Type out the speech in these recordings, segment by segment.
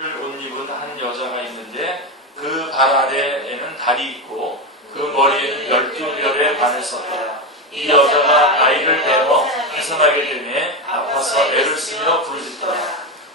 옷 입은 한 여자가 있는데 그 발 아래에는 달이 있고 그 머리에는 12별의 반을 썼더라. 이 여자가 아이를 베어 해산하게 되매 아파서 애를 쓰며 부르짖더라.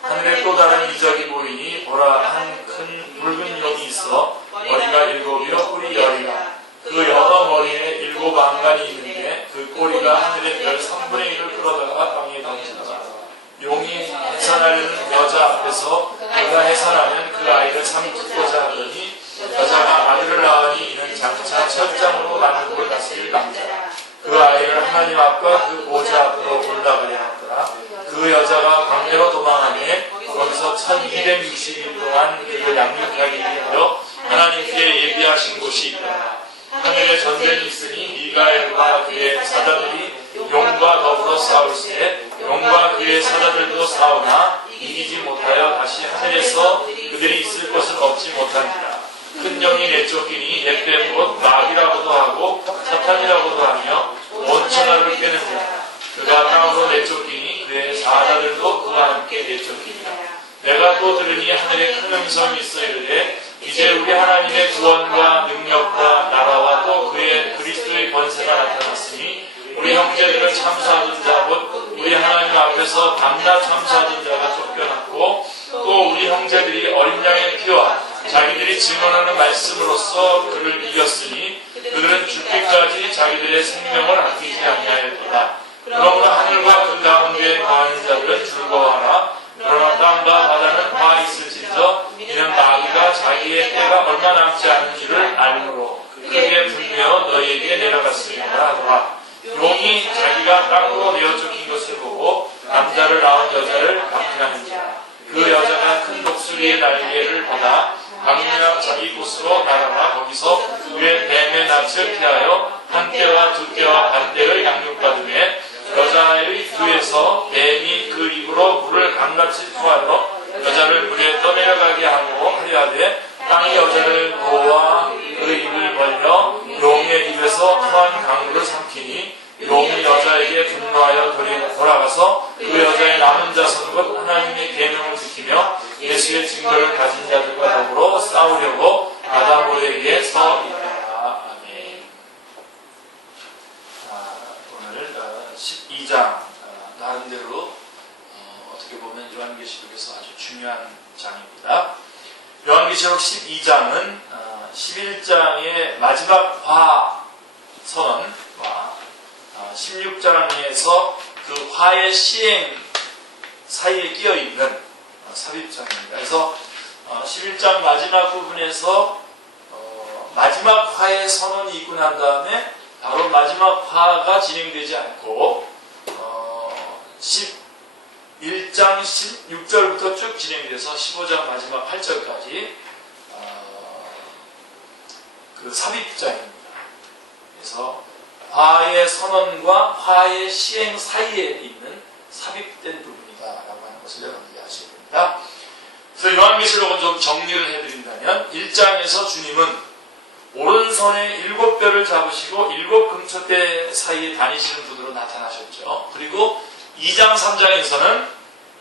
하늘에 또 다른 이적이 보이니 보라, 한 큰 붉은 용이 있어 머리가 7이요 뿔이 10이라. 그 여러 머리에 7 안간이 있는데 그 꼬리가 하늘의 별 3분의 1을 끌어다가 땅에 던지더라. 용이 해산하려는 여자 앞에서 그가 해산하면 그 아이를 삼키고자 하더니 여자가 아들을 낳으니 이는 장차 철장으로 만국을 다스릴 남자라. 그 아이를 하나님 앞과 그 보좌 앞으로 올라가려 하더라. 그 여자가 광야로 도망하며 거기서 1260일 동안 그를 양육하기 위하여 하나님께 예비하신 곳이 있더라. 하늘에 전쟁이 있으니 미가엘과 그의 사자들이 용과 더불어 싸울세 용과 그의 사자들도 싸우나 이기지 못하여 다시 하늘에서 그들이 있을 곳을 얻지 못하니라. 큰 영이 내쫓기니 옛된 곧 마귀라고도 하고 사탄이라고도 하며 온 천하를 꿰는 자라. 그가 땅으로 내쫓기니 그의 사자들도 그와 함께 내쫓기니라. 내가 또 들으니 하늘에 큰 음성이 있어 이르되 이제 우리 하나님의 구원과 능력과 나라와 또 그의 그리스도의 권세가 나타났으니 우리 형제들을 참수하던 자 곧 우리 하나님 앞에서 밤낮 참수하던 자가 쫓겨났고 또 우리 형제들이 어린 양의 피와 자기들이 증언하는 말씀으로써 그를 이겼으니 그들은 죽기까지 자기들의 생명을 아끼지 아니하였도다. 그러므로 하늘과 그 가운데 거하는 자들은 즐거워하라. 그러나 땅과 바다는 화 있을진저 이는 마귀가 자기의 때가 얼마 남지 않은지를 알므로 크게 불며 너희에게 내려갔으리라 하더라. 용이 자기가 땅으로 내어쫓긴 것을 보고 남자를 낳은 여자를 박해하는 자. 그 여자가 큰 독수리의 날개를 받아 강유랑 자기 곳으로 날아가 거기서 그의 뱀의 낯을 피하여 한 떼와 두 떼와 반 떼를 양육받으며 여자의 뒤에서 뱀이 그 입으로 물을 강같이 토하여 여자를 물에 떠내려가게 하고 하려하되 땅이 여자를 보아 그 입을 벌려 용의 입에서 토한 강물을 삼키니 용이 여자에게 분노하여 돌아가서 그 여자의 남은 자손 곧 하나님의 계명을 지키며 예수의 증거를 가진 자들과 더불어 싸우려고 바다모래에 서 있다. 아멘. 오늘 12장 나름대로 어떻게 보면 요한계시록에서 아주 중요한 장입니다. 요한계시록 12장은 11장의 마지막 화 선언과 16장에서 그 화의 시행 사이에 끼어있는 삽입장입니다. 그래서 11장 마지막 부분에서 마지막 화의 선언이 있고 난 다음에 바로 마지막 화가 진행되지 않고 11장 16절부터 쭉 진행돼서 15장 마지막 8절까지 그 삽입장입니다. 그래서 화의 선언과 화의 시행 사이에 있는 삽입된 부분이다라고 하는 것을 여러분들이 아셔야 됩니다. 그래서 요한계시록은 좀 정리를 해드린다면 1장에서 주님은 오른손에 7뼈를 잡으시고 7 금초대 사이에 다니시는 분으로 나타나셨죠. 그리고 2장 3장에서는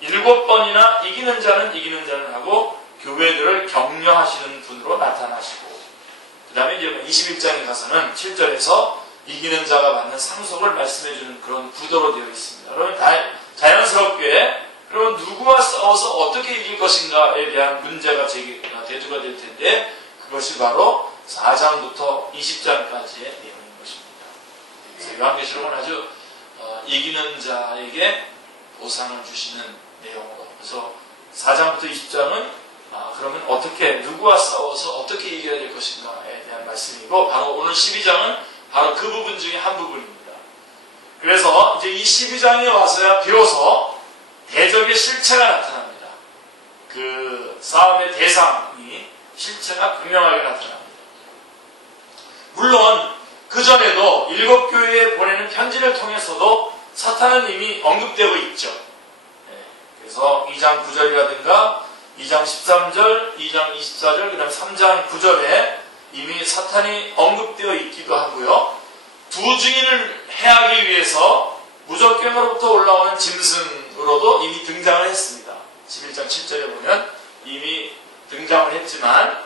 7번이나 이기는 자는 하고 교회들을 격려하시는 분으로 나타나시고 그 다음에 이제 21장에 가서는 7절에서 이기는 자가 받는 상속을 말씀해주는 그런 구도로 되어 있습니다. 그러면 자연스럽게 그러면 누구와 싸워서 어떻게 이길 것인가에 대한 문제가 대두가 될 텐데 그것이 바로 4장부터 20장까지의 내용인 것입니다. 그래서 요한계시록은 아주 이기는 자에게 보상을 주시는 내용으로 그래서 4장부터 20장은 그러면 어떻게 누구와 싸워서 어떻게 이겨야 될 것인가에 대한 말씀이고 바로 오늘 12장은 바로 그 부분 중에 한 부분입니다. 그래서 이제 이 12장에 와서야 비로소 대적의 실체가 나타납니다. 그 싸움의 대상이 실체가 분명하게 나타납니다. 물론 그 전에도 7교회에 보내는 편지를 통해서도 사탄은 이미 언급되고 있죠. 그래서 2장 9절이라든가 2장 13절, 2장 24절, 그 다음 3장 9절에 이미 사탄이 언급되어 있기도 하고요. 두 증인을 해하기 위해서 무적갱으로부터 올라오는 짐승으로도 이미 등장을 했습니다. 11장 7절에 보면 이미 등장을 했지만,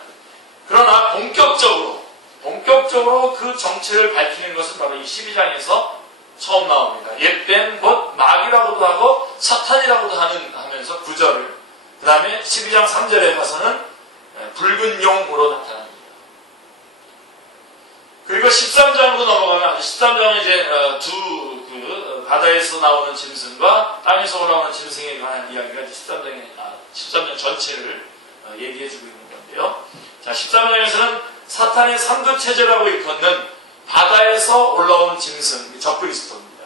그러나 본격적으로 그 정체를 밝히는 것은 바로 이 12장에서 처음 나옵니다. 옛뱀 곧 마귀라고도 하고 사탄이라고도 하면서 구절을, 그 다음에 12장 3절에 가서는 붉은 용으로 나타납니다. 그리고 13장으로 넘어가면 13장은 이제 바다에서 나오는 짐승과 땅에서 올라오는 짐승에 관한 이야기가 13장 전체를 얘기해주고 있는 건데요. 자, 13장에서는 사탄의 삼두체제라고 일컫는 바다에서 올라온 짐승, 적그리스도입니다.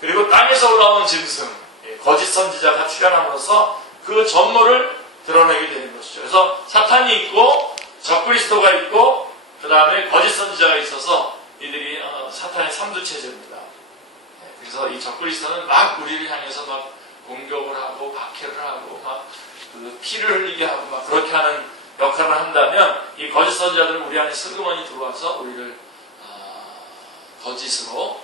그리고 땅에서 올라오는 짐승, 거짓 선지자가 출현함으로써 그 전모를 드러내게 되는 것이죠. 그래서 사탄이 있고 적그리스도가 있고 그 다음에 거짓 선지자가 있어서 이들이 사탄의 삼두체제입니다. 그래서 이 적그리스도는 막 우리를 향해서 막 공격을 하고 박해를 하고 막 그 피를 흘리게 하고 막 그렇게 하는 역할을 한다면, 이 거짓 선지자들은 우리 안에 슬그머니 들어와서 우리를 거짓으로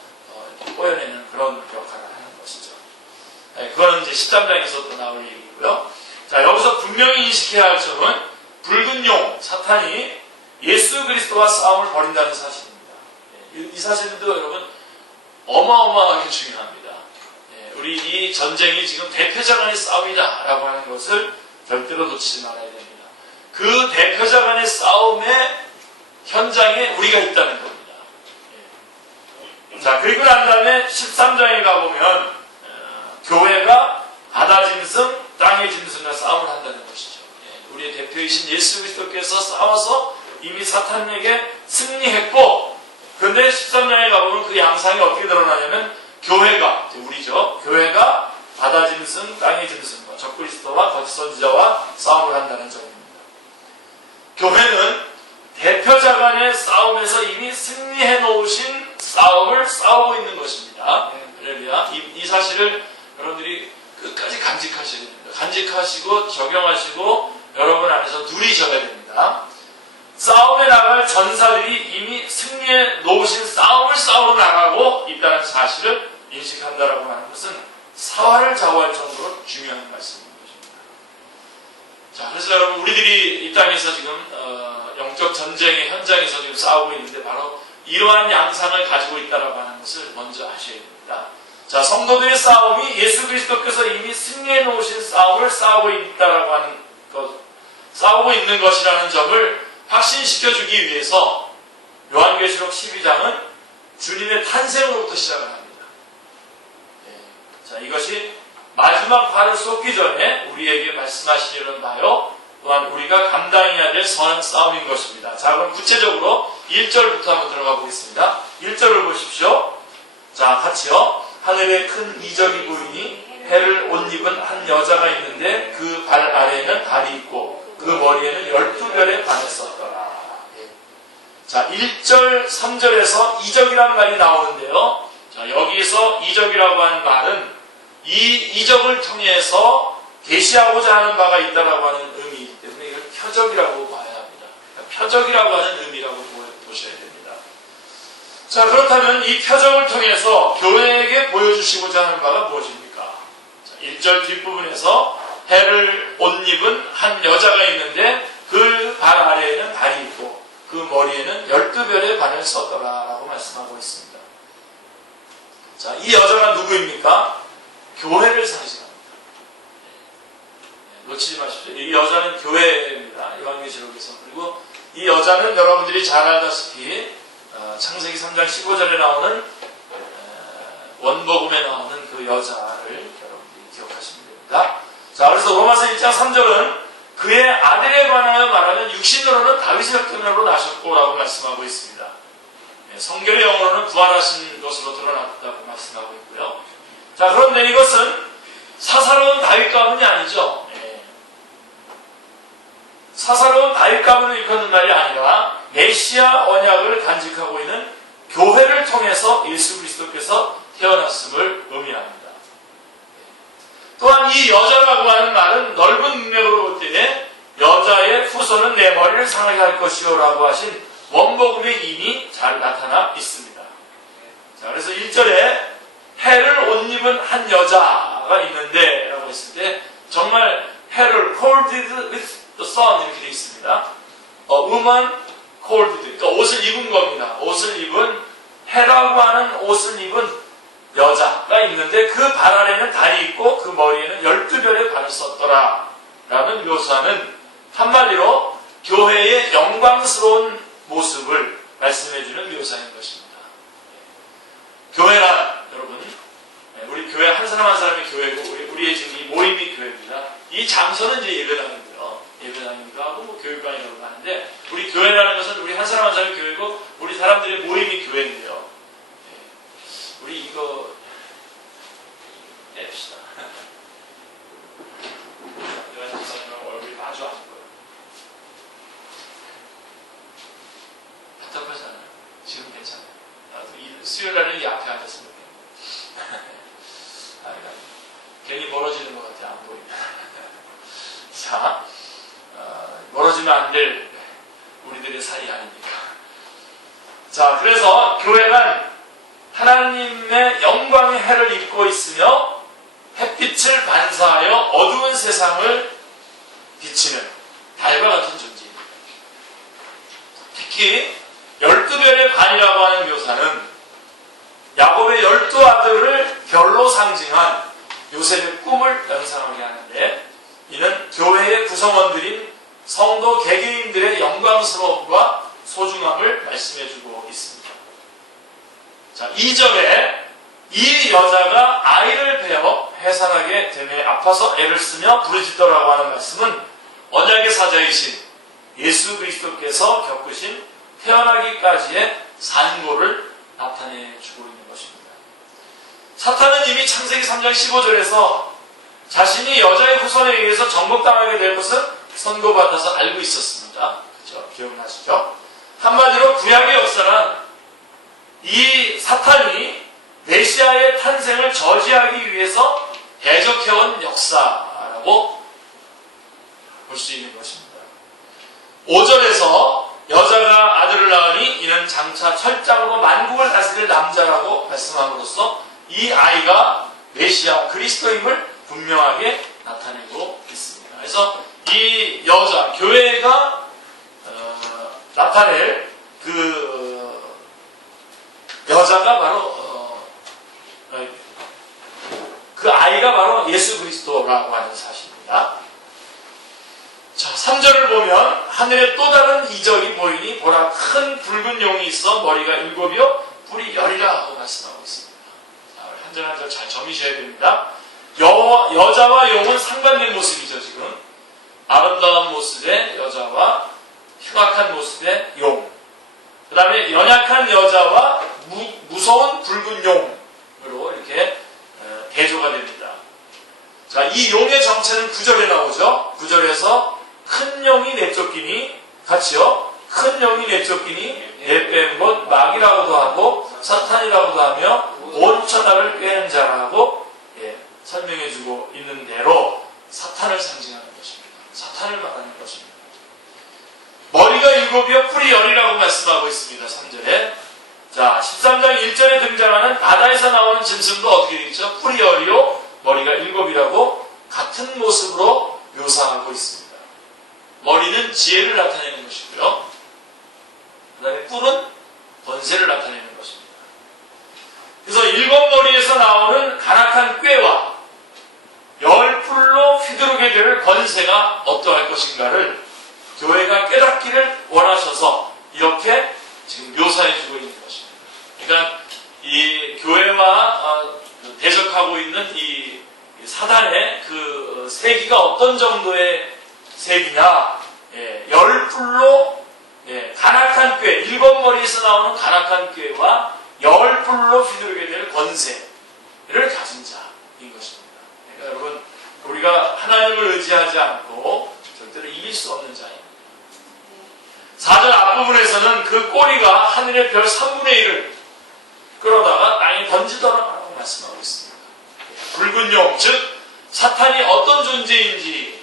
꼬여내는 그런 역할을 하는 것이죠. 그거는 이제 13장에서 또 나올 얘기고요. 자, 여기서 분명히 인식해야 할 점은 붉은 용, 사탄이 예수 그리스도와 싸움을 벌인다는 사실입니다. 이 사실도 여러분 어마어마하게 중요합니다. 우리 이 전쟁이 지금 대표자 간의 싸움이다 라고 하는 것을 절대로 놓치지 말아야 됩니다. 그 대표자 간의 싸움의 현장에 우리가 있다는 겁니다. 자, 그리고 난 다음에 13장에 가보면 교회가 바다 짐승, 땅의 짐승과 싸움을 한다는 것이죠. 우리의 대표이신 예수 그리스도께서 싸워서 이미 사탄에게 승리했고, 그런데 13장에 가보면 그 양상이 어떻게 드러나냐면 교회가, 우리죠. 교회가 바다 짐승, 땅의 짐승과 적그리스도와 거짓 선지자와 싸움을 한다는 점입니다. 교회는 대표자 간의 싸움에서 이미 승리해 놓으신 싸움을 싸우고 있는 것입니다. 할렐루야. 이 사실을 여러분들이 끝까지 간직하셔야 됩니다. 간직하시고 적용하시고 여러분 안에서 누리셔야 됩니다. 싸움에 나갈 전사들이 이미 승리해 놓으신 싸움을 싸우러 나가고 있다는 사실을 인식한다라고 하는 것은 사활을 좌우할 정도로 중요한 말씀인 것입니다. 자, 그래서 여러분, 우리들이 이 땅에서 지금 영적 전쟁의 현장에서 지금 싸우고 있는데 바로 이러한 양상을 가지고 있다라고 하는 것을 먼저 아셔야 됩니다. 자, 성도들의 싸움이 예수 그리스도께서 이미 승리해 놓으신 싸움을 싸우고 있다라고 하는 것, 싸우고 있는 것이라는 점을 확신시켜주기 위해서 요한계시록 12장은 주님의 탄생으로부터 시작을 합니다. 자, 이것이 마지막 발을 쏟기 전에 우리에게 말씀하시려는 바요, 또한 우리가 감당해야 될 선한 싸움인 것입니다. 자, 그럼 구체적으로 1절부터 한번 들어가 보겠습니다. 1절을 보십시오. 자, 같이요. 하늘에 큰 이적이 보이니 해를 옷 입은 한 여자가 있는데 그 발 아래에는 달이 있고 그 머리에는 12별의 관을 썼더라. 자, 1절, 3절에서 이적이라는 말이 나오는데요. 자, 여기에서 이적이라고 하는 말은 이 이적을 통해서 계시하고자 하는 바가 있다라고 하는 의미이기 때문에 이걸 표적이라고 봐야 합니다. 그러니까 표적이라고 하는 의미라고 보셔야 됩니다. 자, 그렇다면 이 표적을 통해서 교회에게 보여주시고자 하는 바가 무엇입니까? 자, 1절 뒷부분에서 해를 옷 입은 한 여자가 있는데 그 발 아래에는 달이 있고 그 머리에는 12별의 관을 썼더라라고 말씀하고 있습니다. 자, 이 여자가 누구입니까? 교회를 상징합니다. 놓치지 마십시오. 이 여자는 교회입니다. 요한계시록에서. 그리고 이 여자는 여러분들이 잘 알다시피 창세기 3장 15절에 나오는 원복음에 나오는 그 여자를 여러분들이 기억하시면 됩니다. 자, 그래서 로마서 1장 3절은 그의 아들에 관하여 말하면 육신으로는 다윗의 혈통으로 나셨고 라고 말씀하고 있습니다. 성결의 영으로는 부활하신 것으로 드러났다고 말씀하고 있고요. 자, 그런데 이것은 사사로운 다윗 가문이 아니죠. 사사로운 다윗 가문을 일컫는 말이 아니라 메시아 언약을 간직하고 있는 교회를 통해서 예수 그리스도께서 태어났음을 의미합니다. 또한 이 여자라고 하는 말은 넓은 문맥으로 볼 때 여자의 후손은 내 머리를 상하게 할 것이요 라고 하신 원복음에 이미 잘 나타나 있습니다. 자, 그래서 1절에 해를 옷 입은 한 여자가 있는데 라고 했을 때 정말 해를 clothed with the sun 이렇게 되어 있습니다. woman clothed, 그러니까 옷을 입은 겁니다. 옷을 입은, 해라고 하는 옷을 입은 여자가 있는데 그 발 아래는 달이 있고 그 머리에는 12별의 발을 썼더라 라는 묘사는 한마디로 교회의 영광스러운 모습을 말씀해주는 묘사인 것입니다. 교회란 여러분, 우리 교회 한 사람 한 사람의 교회고 우리의 지금 이 모임이 교회입니다. 이 장소는 이제 예배당이고요. 예배당이기도 하고 뭐 교육관이라고 하는데 우리 교회라는 것은 우리 한 사람 한 사람의 교회고 우리 사람들의 모임이 교회인데요. 우리 이거 냅시다. 내가 집사님하고 얼굴이 마주 앉은 거예요. 답답하잖아요. 지금 괜찮아요. 수요일날은 이 앞에 앉았으면 괜히 멀어지는 것 같아요. 안 보이면. 자, 멀어지면 안 될 우리들의 사이 아닙니까? 자, 그래서 교회는 하나님의 영광의 해를 입고 있으며 햇빛을 반사하여 어두운 세상을 비치는 달과 같은 존재입니다. 특히 12별의 반이라고 하는 묘사는 야곱의 12아들을 별로 상징한 요셉의 꿈을 연상하게 하는데 이는 교회의 구성원들인 성도 개개인들의 영광스러움과 소중함을 말씀해주고 있습니다. 자, 2절에 이 여자가 아이를 베어 해산하게 됨에 아파서 애를 쓰며 부르짖더라고 하는 말씀은 언약의 사자이신 예수 그리스도께서 겪으신 태어나기까지의 산고를 나타내주고 있는 것입니다. 사탄은 이미 창세기 3장 15절에서 자신이 여자의 후손에 의해서 정복당하게 될 것을 선고받아서 알고 있었습니다. 그렇죠? 기억나시죠? 한마디로 구약의 역사란 이 사탄이 메시아의 탄생을 저지하기 위해서 대적해온 역사라고 볼 수 있는 것입니다. 5절에서 여자가 아들을 낳으니 이는 장차 철장으로 만국을 다스릴 남자라고 말씀함으로써 이 아이가 메시아 그리스도임을 분명하게 나타내고 있습니다. 그래서 이 여자, 교회가 나타낼 그 여자가 바로 그 아이가 바로 예수 그리스도라고 하는 사실입니다. 자, 3절을 보면 하늘에 또 다른 이적이 보이니 보라 큰 붉은 용이 있어 머리가 7이요 뿔이 10이라 하고 말씀하고 있습니다. 자, 한 절 한 절 잘 점이셔야 됩니다. 여자와 용은 상반된 모습이죠. 지금 아름다운 모습의 여자와 흉악한 모습의 용, 그 다음에 연약한 여자와 무서운 붉은 용으로 이렇게 대조가 됩니다. 자, 이 용의 정체는 9절에 나오죠. 9절에서 큰 용이 내쫓기니 같이요. 큰 용이 내쫓기니 내뺀 것 마귀라고도 하고 사탄이라고도 하며 온 천하를 꿰는 자라고 설명해주고 있는 대로 사탄을 상징하는 것입니다. 사탄을 말하는 것입니다. 머리가 7이요 뿔이 10이라고 말씀하고 있습니다. 3절에. 자, 13장 1절에 등장하는 바다에서 나오는 짐승도 어떻게 되겠죠? 뿔이 10이요 머리가 7이라고 같은 모습으로 묘사하고 있습니다. 머리는 지혜를 나타내는 것이고요. 그 다음에 뿔은 번세를 나타내는 것입니다. 그래서 7머리에서 나오는 간악한 꾀와 10풀로 휘두르게 될 권세가 어떠할 것인가를 교회가 깨닫기를 원하셔서 이렇게 지금 묘사해주고 있는 것입니다. 그러니까 이 교회와 대적하고 있는 이 사단의 그 세기가 어떤 정도의 세기냐, 10풀로 간악한 꾀, 7머리에서 나오는 간악한 꾀와 10풀로 휘두르게 될 권세를 가진 자인 것입니다. 그러니까 여러분, 우리가 하나님을 의지하지 않고 절대로 이길 수 없는 자입니다. 4절 앞부분에서는 그 꼬리가 하늘의 별 3분의 1을 끌어다가 땅에 던지더라라고 말씀하고 있습니다. 붉은 용, 즉 사탄이 어떤 존재인지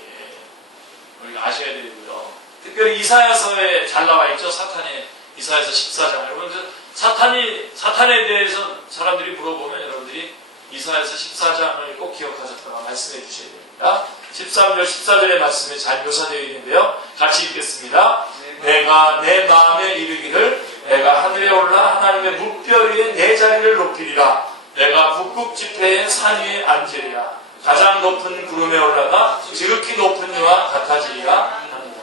우리가 아셔야 되고요. 특별히 이사야서에 잘 나와 있죠. 사탄의 이사야서 14장. 여러분, 사탄에 대해서 사람들이 물어보면 여러분들이 이사야서 14장을 꼭 기억하셨다가 말씀해 주셔야 됩니다. 13절, 14절의 말씀에 잘 묘사되어 있는데요. 같이 읽겠습니다. 내가 내 마음에 이르기를 내가 하늘에 올라 하나님의 묵별 위에 내 자리를 높이리라. 내가 북극 지폐의 산 위에 앉으리라. 가장 높은 구름에 올라가 지극히 높은 이와 같아지리라 하느니라.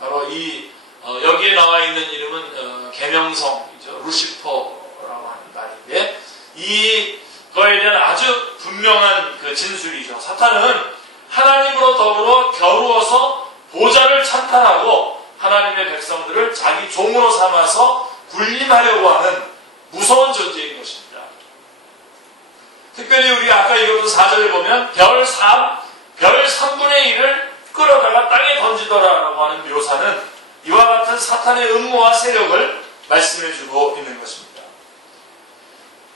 바로 이 여기에 나와 있는 이름은 계명성이죠. 루시퍼라고 하는 말인데 이거에 대한 아주 분명한 그 진술이죠. 사탄은 하나님으로 더불어 겨루어서 보좌를 찬탈하고 하나님의 백성들을 자기 종으로 삼아서 군림하려고 하는 무서운 존재인 것입니다. 특별히 우리 아까 읽었던 4절에 보면 별 3분의 1을 끌어다가 땅에 던지더라라고 하는 묘사는 이와 같은 사탄의 음모와 세력을 말씀해주고 있는 것입니다.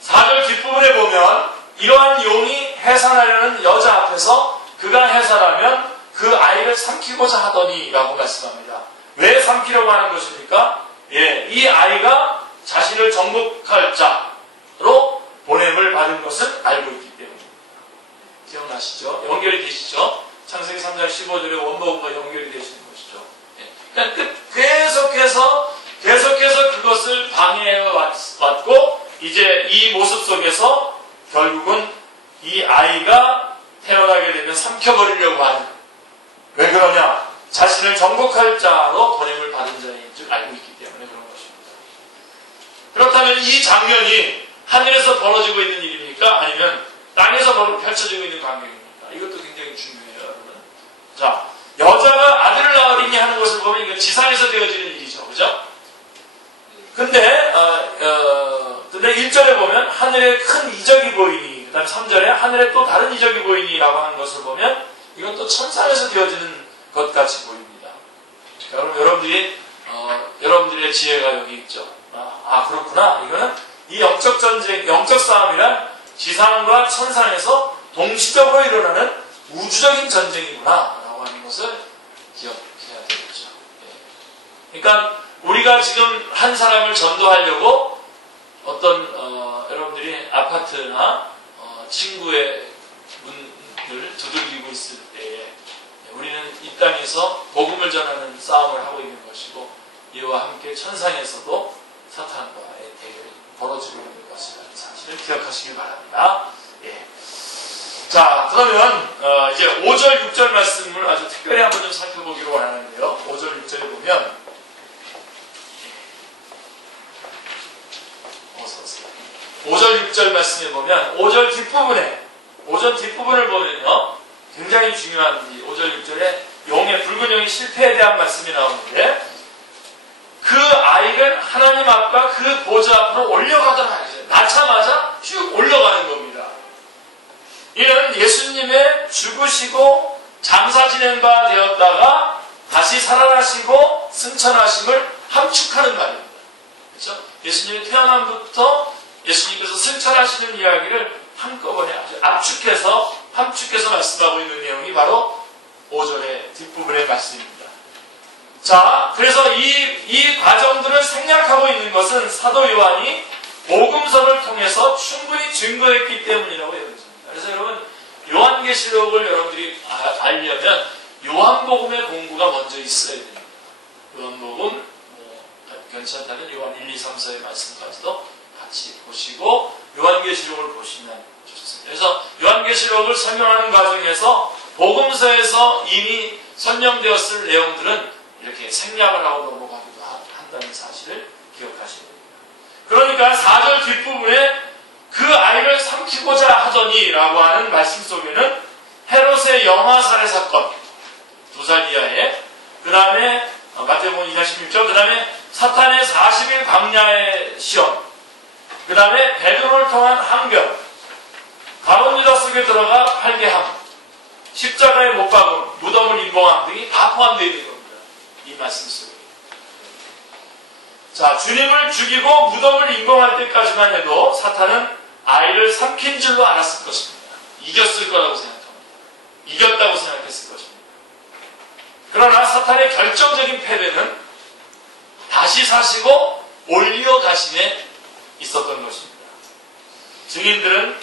4절 뒷부분에 보면 이러한 용이 해산하려는 여자 앞에서 그가 해산하면 그 아이를 삼키고자 하더니 라고 말씀합니다. 왜 삼키려고 하는 것입니까? 이 아이가 자신을 정복할 자로 보냄을 받은 것을 알고 있기 때문입니다. 기억나시죠? 연결이 되시죠? 창세기 3장 15절에 원복음과 연결이 되시는 것이죠. 그러니까 계속해서 그것을 방해해 왔고 이제 이 모습 속에서 결국은 이 아이가 태어나게 되면 삼켜버리려고 하는, 왜 그러냐? 자신을 정복할 자로 보냄을 받은 자인 줄 알고 있기 때문에 그런 것입니다. 그렇다면 이 장면이 하늘에서 벌어지고 있는 일입니까? 아니면 땅에서 펼쳐지고 있는 광경입니까? 이것도 굉장히 중요해요, 여러분. 자, 여자가 아들을 낳으리니 하는 것을 보면 이건 지상에서 되어지는 일이죠. 그죠? 근데 1절에 보면 하늘에 큰 이적이 보이니, 그 다음에 3절에 하늘에 또 다른 이적이 보이니 라고 하는 것을 보면 이건 또 천상에서 되어지는 것 같이 보입니다. 여러분들의 지혜가 여기 있죠. 그렇구나. 이거는 이 영적 전쟁, 영적 싸움이란 지상과 천상에서 동시적으로 일어나는 우주적인 전쟁이구나 라고 하는 것을 기억해야 되겠죠. 그러니까 우리가 지금 한 사람을 전도하려고 어떤 여러분들이 아파트나 친구의 문을 두들기고 있을 때에 우리는 이 땅에서 복음을 전하는 싸움을 하고 있는 것이고 이와 함께 천상에서도 사탄과의 대결이 벌어지고 있는 것이라는 사실을 기억하시길 바랍니다. 자, 그러면 이제 5절, 6절 말씀을 아주 특별히 한번 좀 살펴보기로 원하는데요. 5절, 6절에 보면 5절, 6절 말씀에 보면 5절 뒷부분을 보면요. 굉장히 중요한 5절, 6절에 용의 붉은 용의 실패에 대한 말씀이 나오는데 그 아이를 하나님 앞과 그 보좌 앞으로 올려가더라. 낳자마자 쭉 올라가는 겁니다. 이는 예수님의 죽으시고 장사 지낸 바 되었다가 다시 살아나시고 승천하심을 함축하는 말입니다. 그렇죠? 예수님이 태어남부터 예수님께서 승천하시는 이야기를 한꺼번에 아주 함축해서 말씀하고 있는 내용이 바로 5절의 뒷부분의 말씀입니다. 자, 그래서 이 과정들을 생략하고 있는 것은 사도 요한이 복음서를 통해서 충분히 증거했기 때문이라고 여겨집니다. 그래서 여러분, 요한계시록을 여러분들이 알려면 요한복음의 공부가 먼저 있어야 됩니다. 요한복음, 괜찮다면 요한 1, 2, 3, 4의 말씀까지도 같이 보시고 요한계시록을 보시면 좋습니다. 그래서 요한계시록을 설명하는 과정에서 복음서에서 이미 설명되었을 내용들은 이렇게 생략을 하고 넘어가기도 한다는 사실을 기억하셔야 됩니다. 그러니까 4절 뒷부분에 그 아이를 삼키고자 하더니 라고 하는 말씀 속에는 헤롯의 영화 살해 사건 2살 이하에, 그 다음에 마태복음 2장 16절, 그 다음에 사탄의 40일 광야의 시험, 그 다음에 베드로를 통한 항변, 가룟 유다 속에 들어가 팔게함, 십자가에 못 박음, 무덤을 인봉함 등이 다 포함되어 있는 겁니다. 이 말씀 속에. 자, 주님을 죽이고 무덤을 인봉할 때까지만 해도 사탄은 아이를 삼킨 줄로 알았을 것입니다. 이겼을 거라고 생각합니다. 이겼다고 생각했을 것입니다. 그러나 사탄의 결정적인 패배는 다시 사시고 올리어 가심에 있었던 것입니다. 증인들은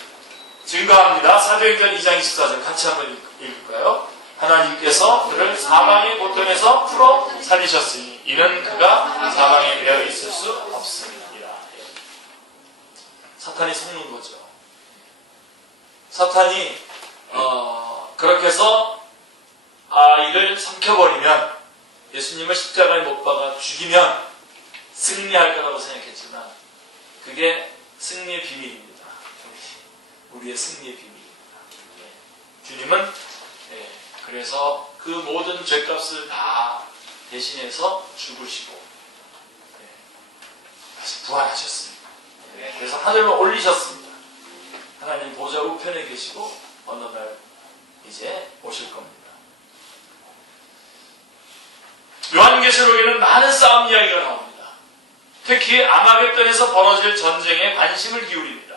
증거합니다. 사도행전 2장 24절 같이 한번 읽을까요? 하나님께서 그를 사망의 고통에서 풀어 살리셨으니 이는 그가 사망에 매여 있을 수 없습니다. 사탄이 속는 거죠. 사탄이 그렇게 해서 아이를 삼켜버리면, 예수님을 십자가에 못 박아 죽이면 승리할 거라고 생각했지만 그게 승리의 비밀입니다. 우리의 승리의 비밀입니다. 주님은 그래서 그 모든 죄값을 다 대신해서 죽으시고 다시 부활하셨습니다. 그래서 하늘로 올리셨습니다. 하나님 보좌 우편에 계시고 어느 날 이제 오실 겁니다. 요한계시록에는 많은 싸움 이야기가 나옵니다. 특히 아마겟돈에서 벌어질 전쟁에 관심을 기울입니다.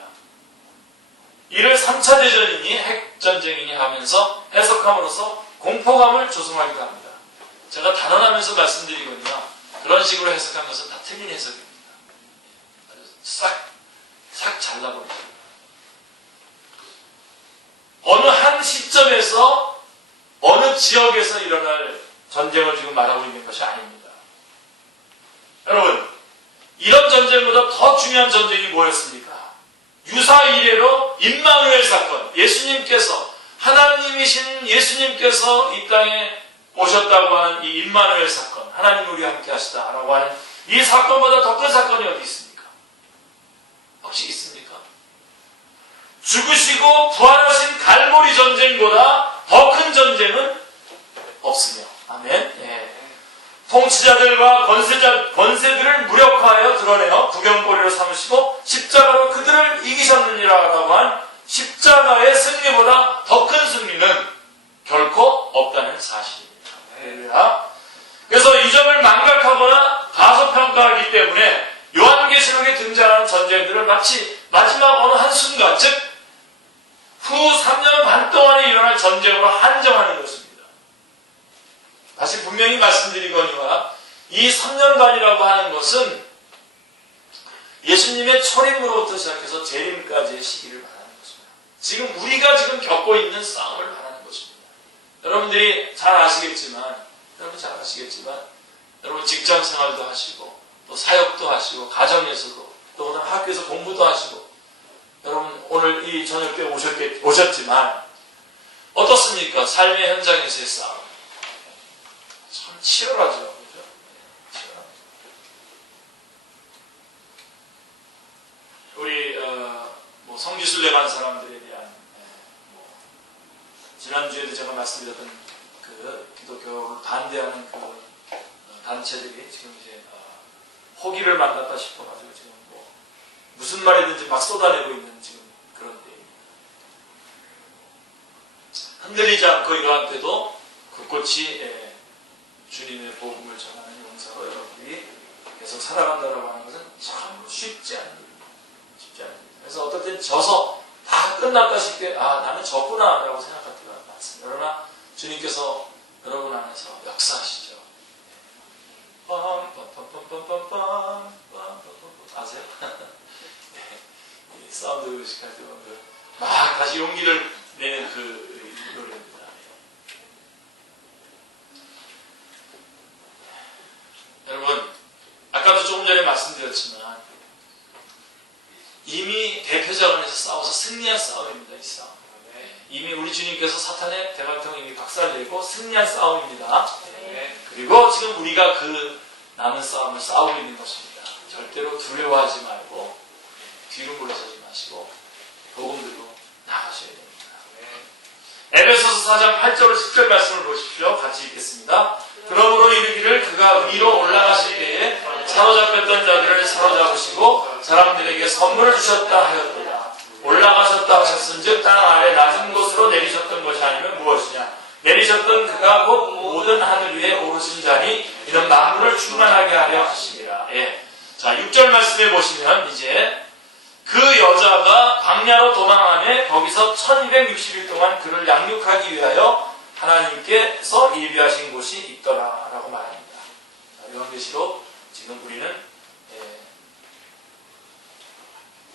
이를 3차 대전이니 핵전쟁이니 하면서 해석함으로써 공포감을 조성하기도 합니다. 제가 단언하면서 말씀드리거든요. 그런 식으로 해석한 것은 다 틀린 해석입니다. 싹 잘라버리죠. 어느 한 시점에서 어느 지역에서 일어날 전쟁을 지금 말하고 있는 것이 아닙니다. 여러분, 이런 전쟁보다 더 중요한 전쟁이 뭐였습니까? 유사 이래로 임마누엘 사건, 예수님께서, 하나님이신 예수님께서 이 땅에 오셨다고 하는 이 임마누엘 사건, 하나님 우리와 함께 하시다라고 하는 이 사건보다 더 큰 사건이 어디 있습니까? 혹시 있습니까? 죽으시고 부활하신 갈보리 전쟁보다 더 큰 전쟁은 없으며, 아멘. 예. 통치자들과 권세들을 무력화하여 드러내어 구경거리로 삼으시고 십자가로 그들을 이기셨느니라라고 한 십자가의 승리보다 더 큰 승리는 결코 없다는 사실입니다. 할렐루야. 그래서 이 점을 망각하거나 가소평가하기 때문에 요한계시록에 등장하는 전쟁들을 마치 마지막 어느 한순간, 즉 후 3년 반 동안에 일어날 전쟁으로 한정하는 것입니다. 다시 분명히 말씀드리거니와 이 3년간이라고 하는 것은 예수님의 초림으로부터 시작해서 재림까지의 시기를 말하는 것입니다. 지금 우리가 지금 겪고 있는 싸움을 말하는 것입니다. 여러분들이 잘 아시겠지만 여러분 직장 생활도 하시고 또 사역도 하시고 가정에서도 또 그다음 학교에서 공부도 하시고 여러분 오늘 이 저녁에 오셨지만 어떻습니까? 삶의 현장에서의 싸움 참 치열하죠. 그죠? 치열합니다. 우리 성지순례반 사람들에 대한 지난주에도 제가 말씀드렸던 그 기독교를 반대하는 그 단체들이 지금 이제 호기를 만났다 싶어가지고 지금 무슨 말이든지 막 쏟아내고 있는 지금 그런 때입니다. 흔들리지 않고 이러한 때도 굳굳이 주님의 복음을 전하는 용사로 여러분들이 계속 살아간다고 하는 것은 참 쉽지 않은 일입니다. 쉽지 않은 일입니다. 그래서 어떨 땐 져서 다 끝났다 싶게 나는 졌구나 라고 생각할 때가 많습니다. 그러나 주님께서 여러분 안에서 역사하시죠. 아세요? 사운드 의식할 때 보면 막 다시 용기를 내는 그 노래입니다. 여러분, 아까도 조금 전에 말씀드렸지만 이미 대표자원에서 싸워서 승리한 싸움입니다. 이 싸움. 이미 우리 주님께서 사탄의 대관통을 이미 박살내고 승리한 싸움입니다. 그리고 지금 우리가 그 남은 싸움을 싸우고 있는 것입니다. 절대로 두려워하지 말고 뒤로 물러서지 마시고 복음 들고 나가셔야 됩니다. 에베소서 4장 8절 10절 말씀을 보십시오. 같이 읽겠습니다. 그러므로 이르기를 그가 위로 올라가실 때에 사로잡혔던 자들을 사로잡으시고 사람들에게 선물을 주셨다 하였도다. 올라가셨다 하셨은즉 땅 아래 낮은 곳으로 내리셨던 것이 아니면 무엇이냐. 내리셨던 그가 곧 모든 하늘 위에 오르신 자니 이는 만물을 충만하게 하려 하심이라. 자, 6절 말씀에 보시면 이제 그 여자가 광야로 도망하며 거기서 1260일 동안 그를 양육하기 위하여 하나님께서 예비하신 곳이 있더라라고 말합니다. 요한계시록 지금 우리는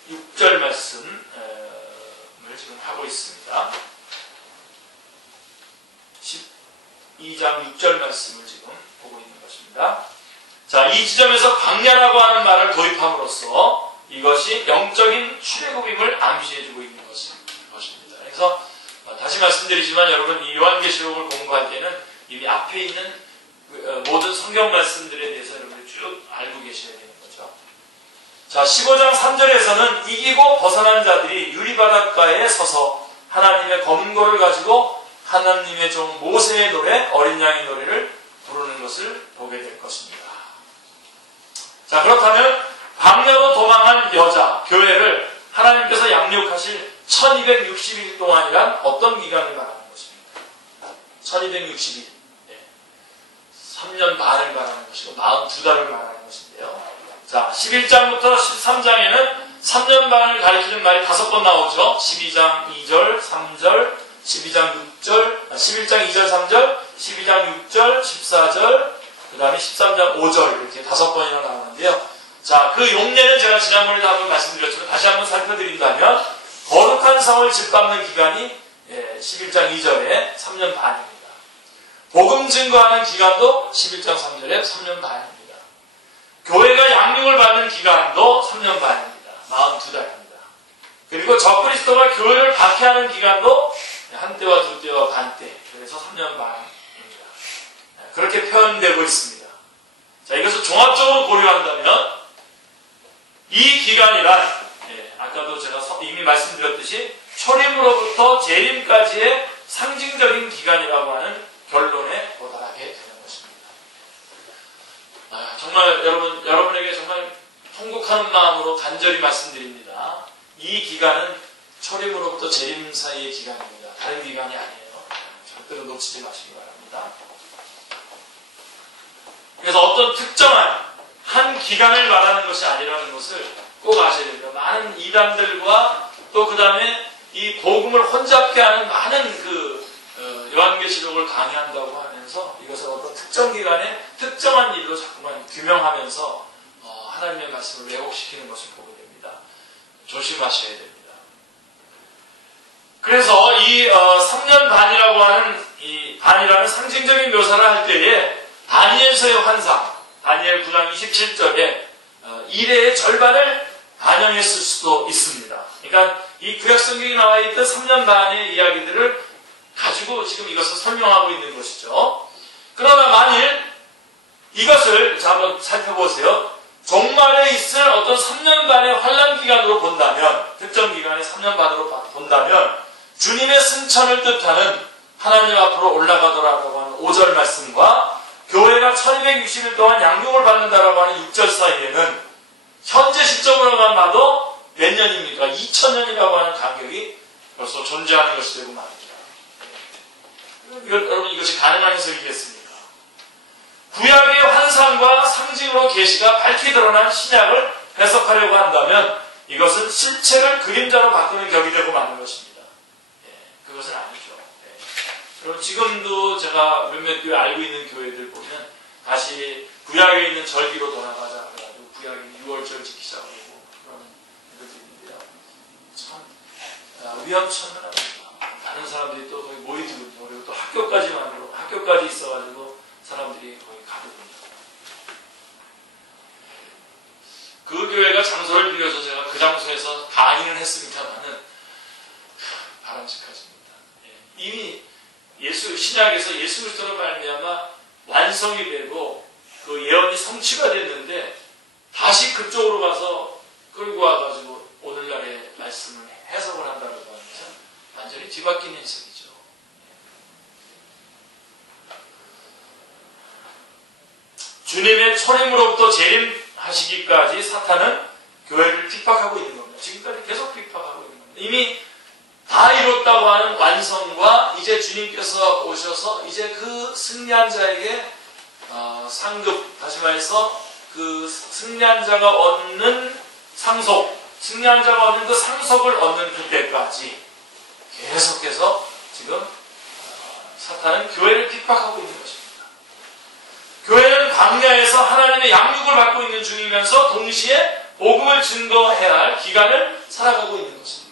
6절 말씀을 이야기를 지금 하고 있습니다. 12장 6절 말씀을 지금 보고 있는 것입니다. 자, 이 지점에서 광야라고 하는 말을 도입함으로써 이것이 영적인 출애굽임을 암시해주고 있는 것입니다. 그래서 다시 말씀드리지만 여러분 이 요한계시록을 공부할 때는 이미 앞에 있는 모든 성경 말씀들에 대해서 여러분이 쭉 알고 계셔야 되는 거죠. 자, 15장 3절에서는 이기고 벗어난 자들이 유리바닷가에 서서 하나님의 검은고를 가지고 하나님의 종 모세의 노래, 어린 양의 노래를 부르는 것을 보게 될 것입니다. 자, 그렇다면 광야로 도망한 여자, 교회를 하나님께서 양육하실 1260일 동안이란 어떤 기간을 말하는 것입니까? 1260일. 3년 반을 말하는 것이고 42달을 말하는 것인데요. 자, 11장부터 13장에는 3년 반을 가리키는 말이 5번 나오죠. 12장 2절, 3절, 12장 6절, 11장 2절, 3절, 12장 6절, 14절, 그 다음에 13장 5절 이렇게 5번이나 나오는데요. 자, 그 용례는 제가 지난번에도 한번 말씀드렸지만 다시 한번 살펴드린다면 거룩한 성을 짓밟는 기간이 11장 2절에 3년 반입니다. 복음 증거하는 기간도 11장 3절에 3년 반입니다. 교회가 양육을 받는 기간도 3년 반입니다. 42달입니다. 그리고 적그리스도가 교회를 박해하는 기간도 한때와 두때와 반때, 그래서 3년 반입니다. 그렇게 표현되고 있습니다. 자, 이것을 종합적으로 고려한다면 이 기간이란 아까도 제가 이미 말씀드렸듯이 초림으로부터 재림까지의 상징적인 기간이라고 하는 결론에 도달하게 되는 것입니다. 정말 여러분에게 정말 통곡하는 마음으로 간절히 말씀드립니다. 이 기간은 초림으로부터 재림 사이의 기간입니다. 다른 기간이 아니에요. 절대로 놓치지 마시기 바랍니다. 그래서 어떤 특정한 한 기간을 말하는 것이 아니라는 것을 꼭 아셔야 됩니다. 많은 이단들과 또 그 다음에 이 복음을 혼잡게 하는 많은 요한계시록을 강의한다고 하면서 이것을 어떤 특정 기간에 특정한 일로 자꾸만 규명하면서 하나님의 말씀을 왜곡시키는 것을 보게 됩니다. 조심하셔야 됩니다. 그래서 이 3년 반이라고 하는 이 반이라는 상징적인 묘사를 할 때에 다니엘서의 환상, 다니엘 9장 27절에 일의 절반을 반영했을 수도 있습니다. 그러니까 이 구약성경에 나와 있던 3년 반의 이야기들을 가지고 지금 이것을 설명하고 있는 것이죠. 그러나 만일 이것을 한번 살펴보세요. 종말에 있을 어떤 3년 반의 환란 기간으로 본다면, 특정 기간의 3년 반으로 본다면 주님의 승천을 뜻하는 하나님 앞으로 올라가더라라고 하는 5절 말씀과 교회가 1260일 동안 양육을 받는다라고 하는 6절 사이에는 현재 시점으로만 봐도 몇 년입니까? 2000년이라고 하는 간격이 벌써 존재하는 것이 되고 말입니다. 여러분 이것이 가능한 해석이겠습니까? 구약의 환상과 상징으로 계시가 밝히 드러난 신약을 해석하려고 한다면 이것은 실체를 그림자로 바꾸는 격이 되고 마는 것입니다. 그것은 아니죠. 그럼 지금도 제가 몇몇 교회 알고 있는 교회들 보면 다시 구약에 있는 절기로 돌아가자 그래가지고 구약에 있는 6월절 지키자고 그런 애들도 있는데요. 참 위험천만합니다. 다른 사람들이 또 거기 모이거든요. 그리고 또 학교까지 있어가지고 사람들이 거기 가거든요. 그 교회가 장소를 빌려서 제가 그 장소에서 강의를 했습니다만은 바람직하십니다. 이미 신약에서 예수 그리스도로 말미암아 완성이 되고 그 예언이 성취가 됐는데 다시 그쪽으로 가서 끌고 와가지고 오늘날의 말씀을 해석을 한다고 하면 완전히 뒤바뀐 해석이죠. 주님의 초림으로부터 재림하시기까지 사탄은 교회를 핍박하고 있는 겁니다. 지금까지 계속 핍박하고 있는 겁니다. 이미 다 이뤘다고 하는 완성과 이제 주님께서 오셔서 이제 그 승리한 자에게 상급, 다시 말해서 그 승리한 자가 얻는 상속, 승리한 자가 얻는 그 상속을 얻는 그때까지 계속해서 지금 사탄은 교회를 핍박하고 있는 것입니다. 교회는 광야에서 하나님의 양육을 받고 있는 중이면서 동시에 복음을 증거해야 할 기간을 살아가고 있는 것입니다.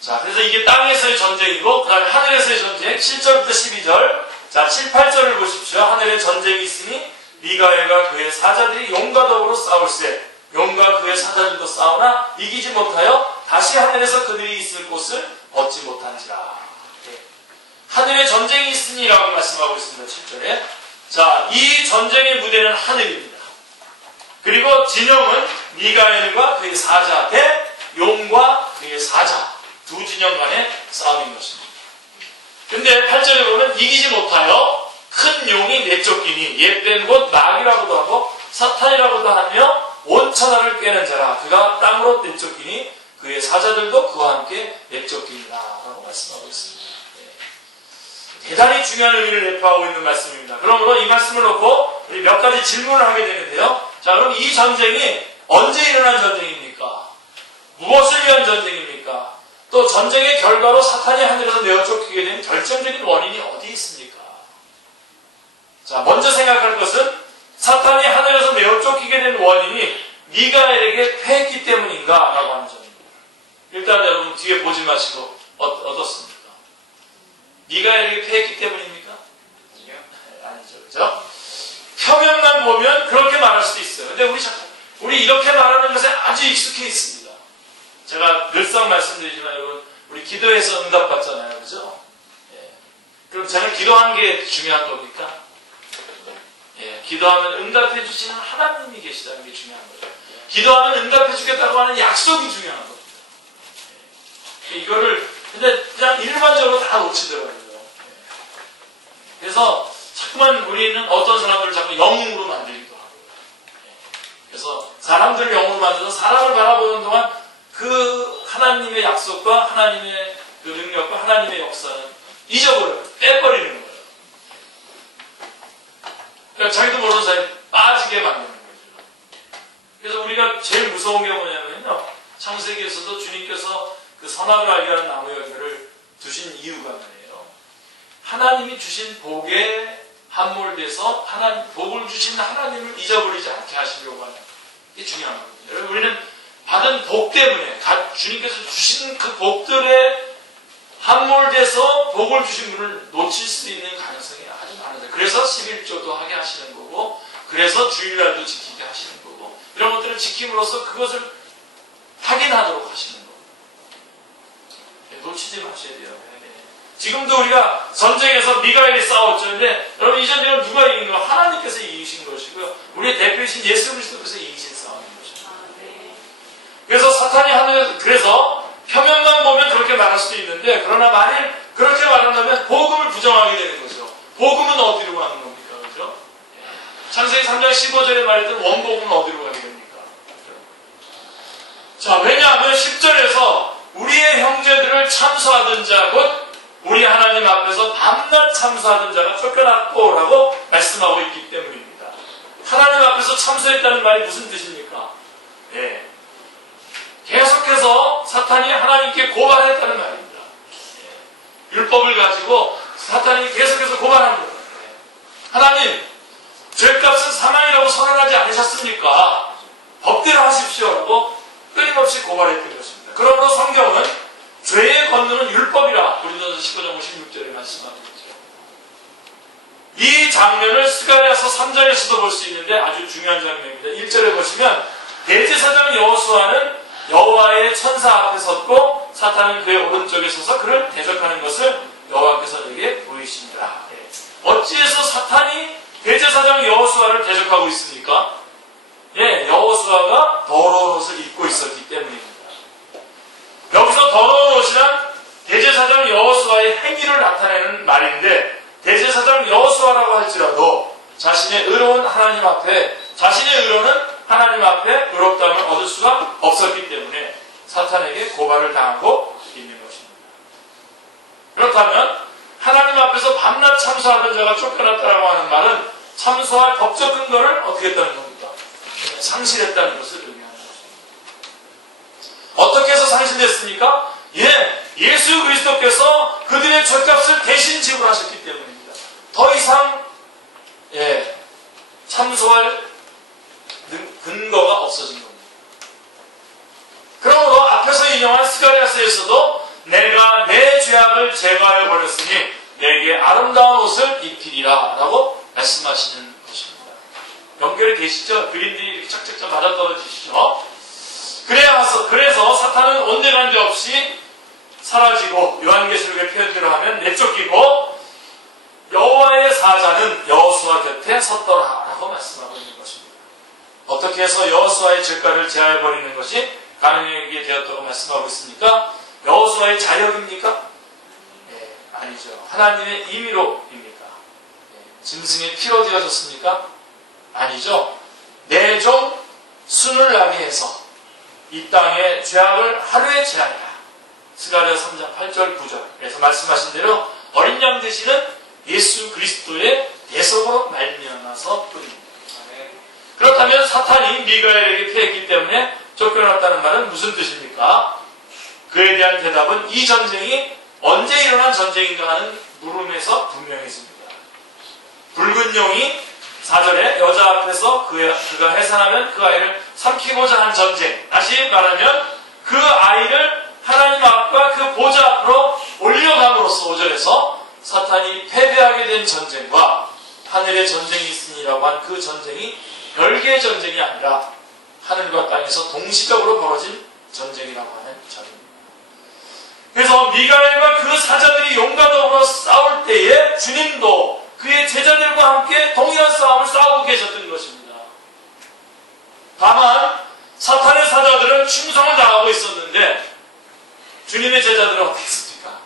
자, 그래서 이게 땅에서의 전쟁이고, 그 다음에 하늘에서의 전쟁, 7절부터 12절. 자, 7, 8절을 보십시오. 하늘에 전쟁이 있으니, 미가엘과 그의 사자들이 용과 더불어 싸울세. 용과 그의 사자들도 싸우나 이기지 못하여 다시 하늘에서 그들이 있을 곳을 얻지 못한지라. 네. 하늘에 전쟁이 있으니라고 말씀하고 있습니다. 7절에. 자, 이 전쟁의 무대는 하늘입니다. 그리고 진영은 미가엘과 그의 사자 대 용과 그의 사자 두 진영 간의 싸움인 것입니다. 근데 8절에 보면 이기지 못하여 큰 용이 내쫓기니 옛된 곳 마귀라고도 하고 사탄이라고도 하며 온 천하를 꿰는 자라 그가 땅으로 내쫓기니 그의 사자들도 그와 함께 내쫓기니라 라고 말씀하고 있습니다. 네. 대단히 중요한 의미를 내포하고 있는 말씀입니다. 그러므로 이 말씀을 놓고 우리 몇 가지 질문을 하게 되는데요. 자, 그럼 이 전쟁이 언제 일어난 전쟁입니까? 무엇을 위한 전쟁입니까? 또 전쟁의 결과로 사탄이 하늘에서 내어쫓기게 된 결정적인 원인이 어디에 있습니까? 자, 먼저 생각할 것은 사탄이 하늘에서 내어쫓기게 된 원인이 미가엘에게 패했기 때문인가? 라고 하는 점입니다. 일단 여러분 뒤에 보지 마시고 어떻습니까? 미가엘에게 패했기 때문입니까? 아니죠. 그죠? 표면만 보면 그렇게 말할 수도 있어요. 근데 우리 이렇게 말하는 것에 아주 익숙해 있습니다. 제가 늘상 말씀드리지만 여러분 우리 기도해서 응답받잖아요. 그죠? 예. 그럼 저는 기도한 게 중요한 겁니까? 예. 기도하면 응답해 주시는 하나님이 계시다는 게 중요한 거예요. 기도하면 응답해 주겠다고 하는 약속이 중요한 겁니다. 예. 이거를 근데 그냥 일반적으로 다 놓치더라고요. 예. 그래서 자꾸만 우리는 어떤 사람들을 자꾸 영웅으로 만들기도 하고 예. 그래서 사람들을 영웅으로 만들어서 사람을 바라보는 동안 그 하나님의 약속과 하나님의 그 능력과 하나님의 역사는 잊어버려요. 빼버리는 거예요. 그러니까 자기도 모르는 사이에 빠지게 만드는 거죠. 그래서 우리가 제일 무서운 게 뭐냐면요. 창세기에서도 주님께서 그 선악을 알게 하는 나무 열매를 두신 이유가 뭐예요? 하나님이 주신 복에 함몰돼서 복을 주신 하나님을 잊어버리지 않게 하시려고 하는 게 중요한 거거든요. 여러분 우리는 받은 복 때문에 주님께서 주신 그 복들에 함몰돼서 복을 주신 분을 놓칠 수 있는 가능성이 아주 많은데 그래서 11조도 하게 하시는 거고 그래서 주일날도 지키게 하시는 거고 이런 것들을 지킴으로써 그것을 확인하도록 하시는 거고 놓치지 마셔야 돼요. 지금도 우리가 전쟁에서 미가엘이 싸웠죠. 근데 여러분 이 전쟁은 누가 이긴 거예요? 하나님께서 이기신 것이고요. 우리의 대표이신 예수 그리스도께서 이기신 싸움인 것이죠. 그래서 사탄이 하는 그래서 표면만 보면 그렇게 말할 수도 있는데 그러나 만일 그렇게 말한다면 복음을 부정하게 되는 거죠. 복음은 어디로 가는 겁니까? 그죠? 창세기 3장 15절에 말했던 원복음은 어디로 가게 됩니까? 자, 왜냐하면 10절에서 우리의 형제들을 참소하던 자 곧 우리 하나님 앞에서 밤낮 참소하던 자가 쫓겨났고 라고 말씀하고 있기 때문입니다. 하나님 앞에서 참소했다는 말이 무슨 뜻입니까? 예. 계속해서 사탄이 하나님께 고발했다는 말입니다. 예. 율법을 가지고 사탄이 계속해서 고발합니다. 예. 하나님, 죄값은 사망이라고 선언하지 않으셨습니까? 법대로 하십시오라고 끊임없이 고발했던 것입니다. 그러므로 성경은 죄의 권능은 율법이라 고린도서 15장 56절에 말씀하고 있죠. 이 장면을 스가랴서 3장에서도 볼 수 있는데 아주 중요한 장면입니다. 1절에 보시면 대제사장 여호수아는 여호와의 천사 앞에 섰고 사탄은 그의 오른쪽에 서서 그를 대적하는 것을 여호와께서 내게 보이십니다. 어찌해서 사탄이 대제사장 여호수아를 대적하고 있습니까? 예, 여호수아가 더러운 옷을 입고 있었기 때문입니다. 여기서 더러운 옷이란 대제사장 여호수아의 행위를 나타내는 말인데 대제사장 여호수아라고 할지라도 자신의 의로운 하나님 앞에 자신의 의로는 하나님 앞에 의롭다함을 얻을 수가 없었기 때문에 사탄에게 고발을 당하고 있는 것입니다. 그렇다면 하나님 앞에서 밤낮 참소하던 자가 쫓겨났다라고 하는 말은 참소할 법적 근거를 어떻게 했다는 겁니까? 상실했다는 것을 의미하는 것입니다. 어떻게 해서 상실됐습니까? 예수 그리스도께서 그들의 죄값을 대신 지불하셨기 때문입니다. 더 이상 참소할 근거가 없어진 겁니다. 그러므로 앞에서 인용한 스가랴서에서도 내 죄악을 제거하여 버렸으니 내게 아름다운 옷을 입히리라 라고 말씀하시는 것입니다. 연결이 되시죠? 그림들이 이렇게 착착착 맞아떨어지시죠? 그래서 사탄은 온데간데 없이 사라지고, 요한계시록의 표현대로 하면 내쫓기고, 여호와의 사자는 여호수아 곁에 섰더라 라고 말씀하고 있는 것입니다. 어떻게 해서 여호수아의 죄가를 제하여버리는 것이 가능하게 되었다고 말씀하고 있습니까? 여호수아의 자력입니까? 네, 아니죠. 하나님의 임의로입니까? 네, 짐승의 피로 되어졌습니까? 아니죠. 내 종 순을 나게 해서 이 땅의 죄악을 하루에 제하리라. 스가랴 3장 8절 9절에서 말씀하신 대로 어린 양 되시는 예수 그리스도의 대속으로 말미암아서 뿐입니다. 그렇다면 사탄이 미가엘에게 피했기 때문에 쫓겨났다는 말은 무슨 뜻입니까? 그에 대한 대답은 이 전쟁이 언제 일어난 전쟁인가 하는 물음에서 분명해집니다. 붉은 용이 4절에 여자 앞에서 그가 해산하면 그 아이를 삼키고자 한 전쟁. 다시 말하면 그 아이를 하나님 앞과 그 보좌 앞으로 올려감으로써 5절에서 사탄이 패배하게 된 전쟁과 하늘의 전쟁이 있으니라고 한 그 전쟁이 별개의 전쟁이 아니라 하늘과 땅에서 동시적으로 벌어진 전쟁이라고 하는 점입니다. 그래서 미가엘과 그 사자들이 용과 더불어 싸울 때에 주님도 그의 제자들과 함께 동일한 싸움을 싸우고 계셨던 것입니다. 다만 사탄의 사자들은 충성을 다하고 있었는데 주님의 제자들은 어떻게 했습니까?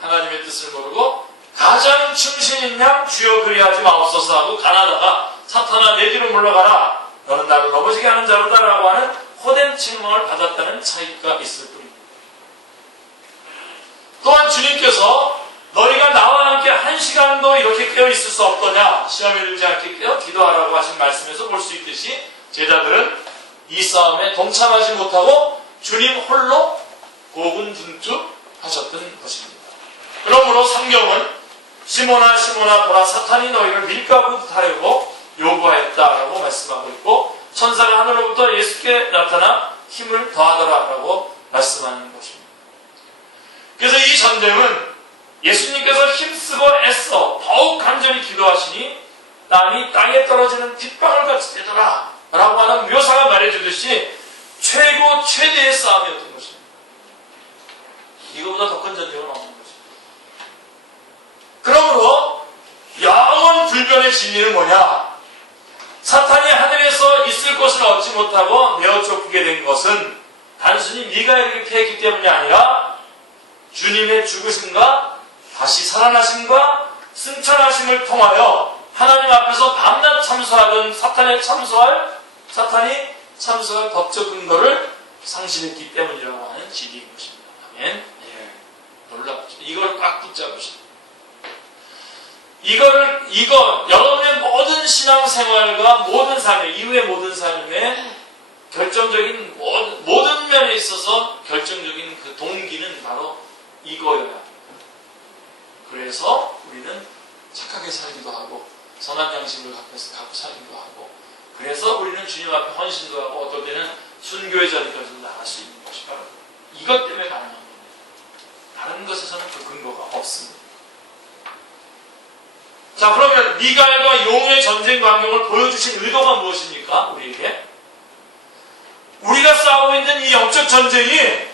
하나님의 뜻을 모르고 가장 충신인 양 주여 그리하지 마옵소서 하고 가나다가 사탄아 내 뒤로 물러가라. 너는 나를 넘어지게 하는 자로다라고 하는 호된 책망을 받았다는 차이가 있을 뿐입니다. 또한 주님께서 너희가 나와 함께 한 시간도 이렇게 깨어있을 수 없더냐, 시험에 들지 않게 깨어 기도하라고 하신 말씀에서 볼 수 있듯이 제자들은 이 싸움에 동참하지 못하고 주님 홀로 고군분투하셨던 것입니다. 그러므로 성경은 시몬아 시몬아 보라 사탄이 너희를 밀가부하려고 요구하였다라고 말씀하고 있고, 천사가 하늘로부터 예수께 나타나 힘을 더하더라라고 말씀하는 것입니다. 그래서 이 전쟁은 예수님께서 힘쓰고 애써 더욱 간절히 기도하시니 땀이 땅에 떨어지는 빗방울같이 되더라 라고 하는 묘사가 말해주듯이 최고 최대의 싸움이었던 것입니다. 이거보다 더 큰 전쟁은 없는 것입니다. 그러므로 영원 불변의 진리는 뭐냐? 사탄이 하늘에서 있을 것을 얻지 못하고 내어 쫓기게 된 것은 단순히 미가엘에게 피했기 때문이 아니라 주님의 죽으심과 다시 살아나심과 승천하심을 통하여 하나님 앞에서 밤낮 참소하던 사탄이 참소할 법적 근거를 상실했기 때문이라고 하는 진리인 것입니다. 아멘. 예. 놀랍죠. 이걸 꽉 붙잡으십니다. 여러분의 모든 신앙생활과 모든 삶의, 이후의 모든 삶의 결정적인, 모든 면에 있어서 결정적인 그 동기는 바로 이거여야 합니다. 그래서 우리는 착하게 살기도 하고, 선한 양심을 갖고 살기도 하고, 그래서 우리는 주님 앞에 헌신도 하고, 어떨 때는 순교의 자리까지 나갈 수 있는 것이 바로 이것 때문에 가능한 겁니다. 다른 것에서는 그 근거가 없습니다. 자, 그러면 미가엘과 용의 전쟁 광경을 보여주신 의도가 무엇입니까? 우리에게? 우리가 싸우고 있는 이 영적 전쟁이,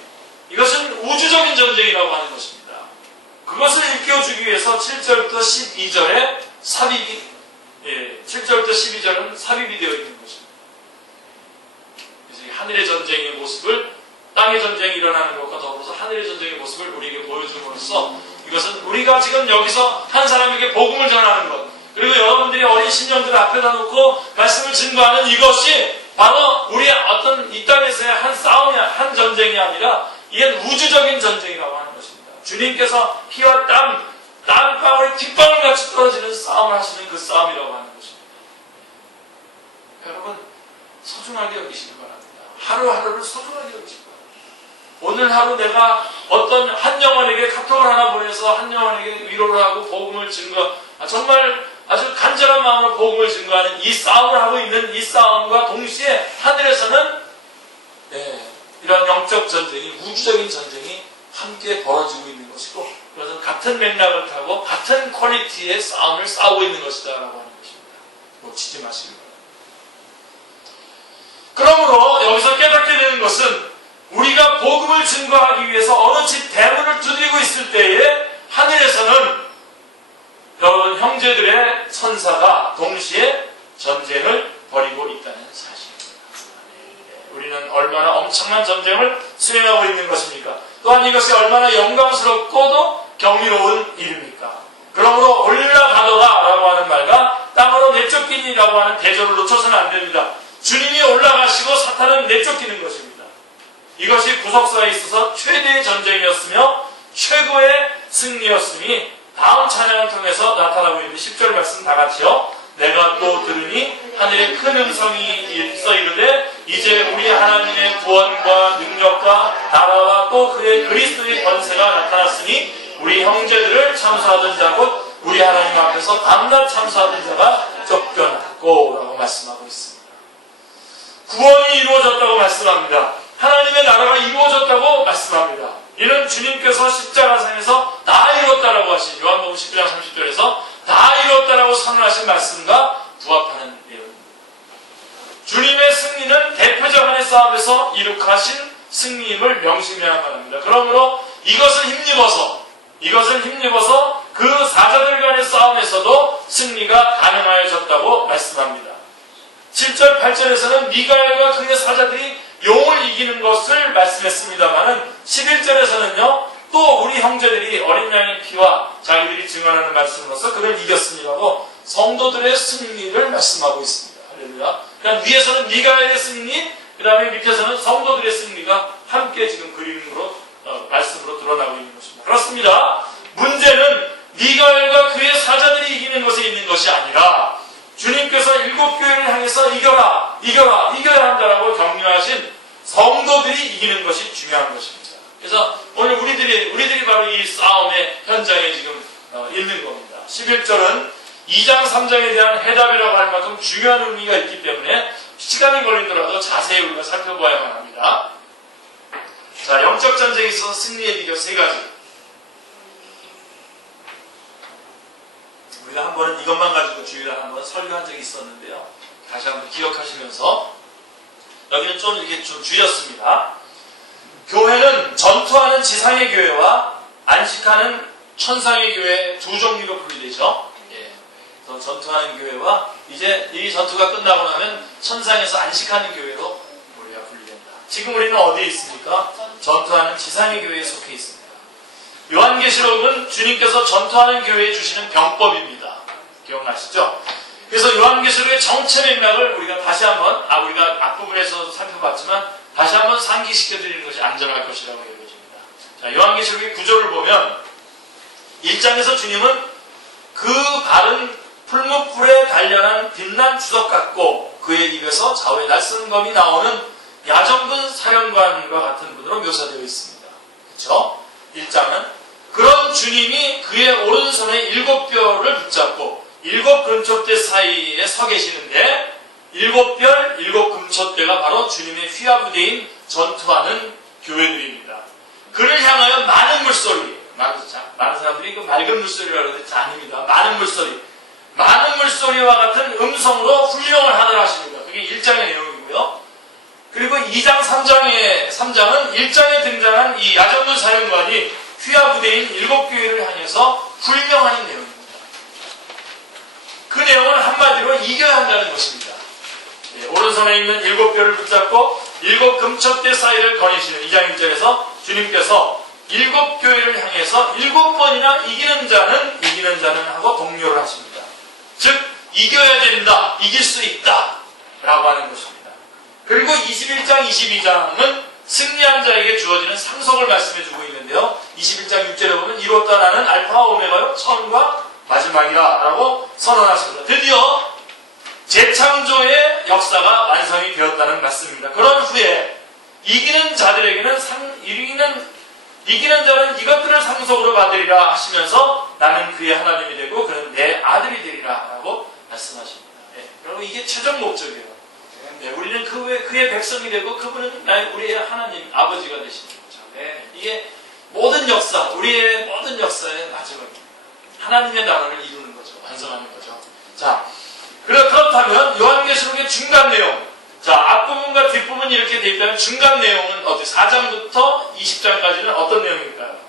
이것은 우주적인 전쟁이라고 하는 것입니다. 그것을 일깨워주기 위해서 7절부터 12절에 삽입이, 7절부터 12절은 삽입이 되어 있는 것입니다. 그래서 하늘의 전쟁의 모습을, 땅의 전쟁이 일어나는 것과 더불어서 하늘의 전쟁의 모습을 우리에게 보여줌으로써 이것은 우리가 지금 여기서 한 사람에게 복음을 전하는 것, 그리고 여러분들이 어린 신령들을 앞에다 놓고 말씀을 증거하는 이것이 바로 우리의 어떤 이 땅에서의 한 싸움이, 한 전쟁이 아니라 이게 우주적인 전쟁이라고 하는 것입니다. 주님께서 피와 땀방울이 빗방울 같이 떨어지는 싸움을 하시는 그 싸움이라고 하는 것입니다. 여러분, 소중하게 여기시기 바랍니다. 하루하루를 소중하게 여기시기 바랍니다. 오늘 하루 내가 어떤 한 영혼에게 카톡을 하나 보내서 한 영혼에게 위로를 하고 복음을 정말 아주 간절한 마음으로 복음을 증거하는 이 싸움을 하고 있는 이 싸움과 동시에 하늘에서는 이런 영적 전쟁이, 우주적인 전쟁이 함께 벌어지고 있는 것이고, 그것은 같은 맥락을 타고 같은 퀄리티의 싸움을 싸우고 있는 것이다라고 하는 것입니다. 놓치지 마시기 바랍니다. 그러므로 여기서 깨닫게 되는 것은 우리가 복음을 증거하기 위해서 어느 집 대문을 두드리고 있을 때에 하늘에서는 여러분 형제들의 천사가 동시에 전쟁을 벌이고 있다는 사실입니다. 우리는 얼마나 엄청난 전쟁을 수행하고 있는 것입니까? 또한 이것이 얼마나 영광스럽고도 경이로운 일입니까? 그러므로 올라가더라 라고 하는 말과 땅으로 내쫓기니라고 하는 대조를 놓쳐서는 안 됩니다. 주님이 올라가시고 사탄은 내쫓기는 것입니다. 이것이 구속사에 있어서 최대의 전쟁이었으며 최고의 승리였으니 다음 찬양을 통해서 나타나고 있는 10절 말씀 다 같이요. 내가 또 들으니 하늘에 큰 음성이 있어 이르되 이제 우리 하나님의 구원과 능력과 나라와 또 그의 그리스도의 권세가 나타났으니 우리 형제들을 참수하던 자 곧 우리 하나님 앞에서 밤낮 참수하던 자가 쫓겨났고 라고 말씀하고 있습니다. 구원이 이루어졌다고 말씀합니다. 하나님의 나라가 이루어졌다고 말씀합니다. 이는 주님께서 십자가상에서 다 이루었다라고 하신 요한복음 19장 30절에서 다 이루었다라고 선언하신 말씀과 부합하는 내용입니다. 주님의 승리는 대표자간의 싸움에서 이룩하신 승리임을 명심해야 합니다. 그러므로 이것을 힘입어서 그 사자들 간의 싸움에서도 승리가 가능하여졌다고 말씀합니다. 7절, 8절에서는 미가엘과 그의 사자들이 용을 이기는 것을 말씀했습니다만은 11절에서는요, 또 우리 형제들이 어린 양의 피와 자기들이 증언하는 말씀으로서 그를 이겼습니다고 성도들의 승리를 말씀하고 있습니다. 할렐루야. 그러니까 위에서는 미가엘의 승리, 그 다음에 밑에서는 성도들의 승리가 함께 지금 그림으로, 말씀으로 드러나고 있는 것입니다. 그렇습니다. 문제는 미가엘과 그의 사자들이 이기는 것에 있는 것이 아니라 주님께서 일곱 교회를 향해서 이겨야 한다라고 격려하신 성도들이 이기는 것이 중요한 것입니다. 그래서 오늘 우리들이 바로 이 싸움의 현장에 지금 있는 겁니다. 11절은 2장 3장에 대한 해답이라고 할 만큼 중요한 의미가 있기 때문에 시간이 걸리더라도 자세히 우리가 살펴봐야만 합니다. 자, 영적 전쟁에 있어서 승리의 비결 세 가지. 우리가 한 번은 이것만 가지고 주일날 한번 설교한 적이 있었는데요. 다시 한번 기억하시면서 여기는 좀 이렇게 좀 줄였습니다. 교회는 전투하는 지상의 교회와 안식하는 천상의 교회 두 종류로 분리되죠. 그래서 전투하는 교회와 이제 이 전투가 끝나고 나면 천상에서 안식하는 교회로 우리가 분리됩니다. 지금 우리는 어디에 있습니까? 전투하는 지상의 교회에 속해 있습니다. 요한계시록은 주님께서 전투하는 교회에 주시는 병법입니다. 기억나시죠? 그래서 요한계시록의 정체 맥락을 우리가 다시 한번, 우리가 앞부분에서 살펴봤지만 다시 한번 상기시켜드리는 것이 안전할 것이라고 여겨집니다. 자, 요한계시록의 구조를 보면 1장에서 주님은 그 바른 풀무불에 단련한 빛난 주석 같고 그의 입에서 좌우에 날쌘 검이 나오는 야정근 사령관과 같은 분으로 묘사되어 있습니다. 그렇죠? 1장은 그런 주님이 그의 오른손에 7뼈를 붙잡고 7 금촛대 사이에 서 계시는데 7별 7 금촛대가 바로 주님의 휘하부대인 전투하는 교회들입니다. 그를 향하여 많은 물소리, 많은 사람들이 그 맑은 물소리라고 하는데 아닙니다. 많은 물소리와 같은 음성으로 훈령을 하더라 하십니다. 그게 1장의 내용이고요. 그리고 2장 3장은 1장에 등장한 이 야정근 사령관이 휘하부대인 7교회를 향해서 훈령하는 내용입니다. 그 내용은 한마디로 이겨야 한다는 것입니다. 오른손에 있는 7뼈를 붙잡고 7 금촛대 사이를 거니시는 2장 1절에서 주님께서 7교회를 향해서 7번이나 이기는 자는 하고 독려를 하십니다. 즉 이겨야 된다, 이길 수 있다 라고 하는 것입니다. 그리고 21장 22장은 승리한 자에게 주어지는 상속을 말씀해주고 있는데요. 21장 6절에 보면 이로써 나는 알파와 오메가요 처음과 마지막이라 라고 선언하십니다. 드디어 재창조의 역사가 완성이 되었다는 말씀입니다. 그런 후에 이기는 자들에게는 이기는 자는 이것들을 상속으로 받으리라 하시면서 나는 그의 하나님이 되고 그는 내 아들이 되리라 라고 말씀하십니다. 그리고 이게 최종 목적이에요. 우리는 그의 백성이 되고 그분은 우리의 하나님 아버지가 되시는 거죠. 이게 모든 역사, 우리의 모든 역사의 마지막입니다. 하나님의 나라를 이루는 거죠. 완성하는 거죠. 자, 그렇다면 요한계시록의 중간 내용, 자, 앞부분과 뒷부분이 이렇게 되어 있다면 중간 내용은 어디 4장부터 20장까지는 어떤 내용일까요?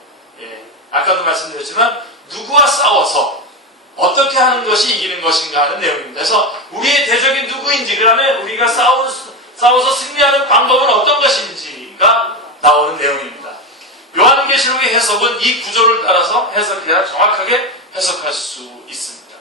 예, 아까도 말씀드렸지만 누구와 싸워서 어떻게 하는 것이 이기는 것인가 하는 내용입니다. 그래서 우리의 대적이 누구인지, 그 다음에 우리가 싸워서 승리하는 방법은 어떤 것인지가 나오는 내용입니다. 요한계시록의 해석은 이 구조를 따라서 해석해야 정확하게 해석할 수 있습니다.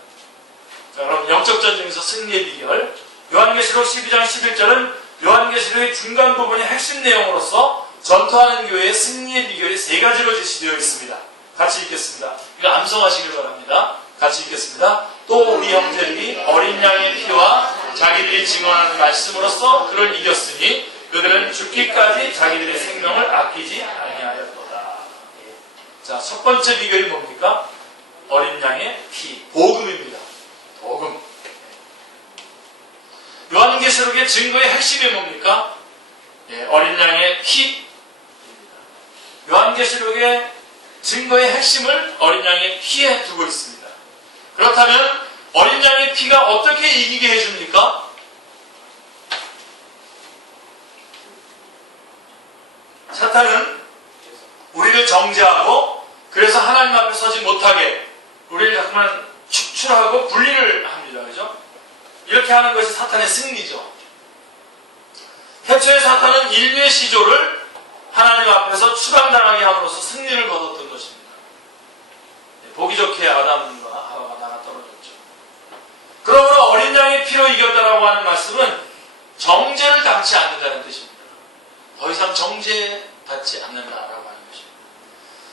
자, 그럼 영적 전쟁에서 승리의 비결, 요한계시록 12장 11절은 요한계시록의 중간 부분의 핵심 내용으로서 전투하는 교회의 승리의 비결이 세 가지로 제시되어 있습니다. 같이 읽겠습니다. 이거 암송하시길 바랍니다. 같이 읽겠습니다. 또 우리 형제들이 어린 양의 피와 자기들이 증언하는 말씀으로써 그를 이겼으니 그들은 죽기까지 자기들의 생명을 아끼지 아니하였도다. 자, 첫 번째 비결이 뭡니까? 어린 양의 피, 복음입니다. 복음. 요한계시록의 증거의 핵심이 뭡니까? 예, 어린 양의 피. 요한계시록의 증거의 핵심을 어린 양의 피에 두고 있습니다. 그렇다면 어린 양의 피가 어떻게 이기게 해줍니까? 사탄은 우리를 정죄하고 그래서 하나님 앞에 서지 못하게 우리를 자꾸만 축출하고 분리를 합니다. 그죠? 이렇게 하는 것이 사탄의 승리죠. 태초에 사탄은 인류의 시조를 하나님 앞에서 추방당하게 함으로써 승리를 거뒀던 것입니다. 보기 좋게 아담과 하와가 나가 떨어졌죠. 그러므로 어린 양의 피로 이겼다라고 하는 말씀은 정죄를 당치 않는다는 뜻입니다. 더 이상 정죄받지 않는다라고 하는 것입니다.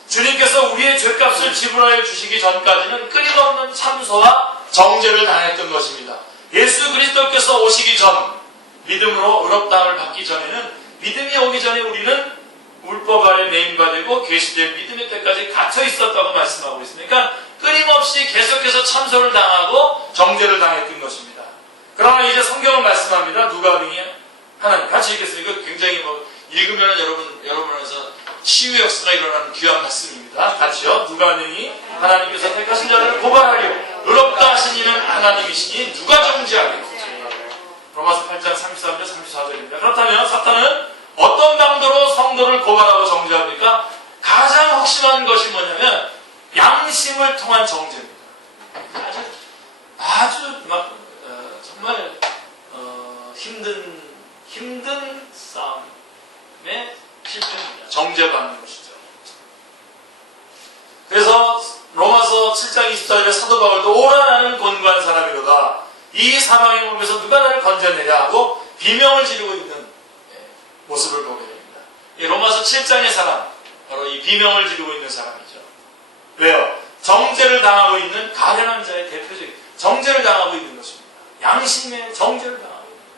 주님께서 우리의 죄값을 지불하여 주시기 전까지는 끊임없는 참소와 정죄를 당했던 것입니다. 예수 그리스도께서 오시기 전, 믿음으로 의롭다함을 받기 전에는, 믿음이 오기 전에 우리는 율법 아래 매인받고 계시된 믿음의 때까지 갇혀 있었다고 말씀하고 있습니다. 그러니까 끊임없이 계속해서 참소를 당하고 정죄를 당했던 것입니다. 그러나 이제 성경은 말씀합니다. 누가 능히 하나님, 같이 읽겠습니다. 이거 굉장히 읽으면 여러분에서 치유 역사가 일어나는 귀한 말씀입니다. 같이요. 누가 능히 하나님께서 택하신 자를 고발하려 의롭다 하신 이는 하나님이시니 누가 정죄하겠고. 로마서 8장 33절 34절입니다. 그렇다면 사탄은 어떤 강도로 성도를 고발하고 정죄합니까? 가장 확실한 것이 뭐냐면 양심을 통한 정죄입니다. 아주 정말 힘든 싸움의 실패입니다. 정죄받는 것이죠. 그래서 로마서 7장 24절에 사도 바울도 오라 나는 곤고한 사람이로다. 이 사망의 몸에서 누가 나를 건져내랴 하고 비명을 지르고 있는 모습을 보게 됩니다. 이 로마서 7장의 사람, 바로 이 비명을 지르고 있는 사람이죠. 왜요? 정죄를 당하고 있는 가련한 자의 대표적인 정죄를 당하고 있는 것입니다. 양심의 정죄를 당하고 있는 것입니다.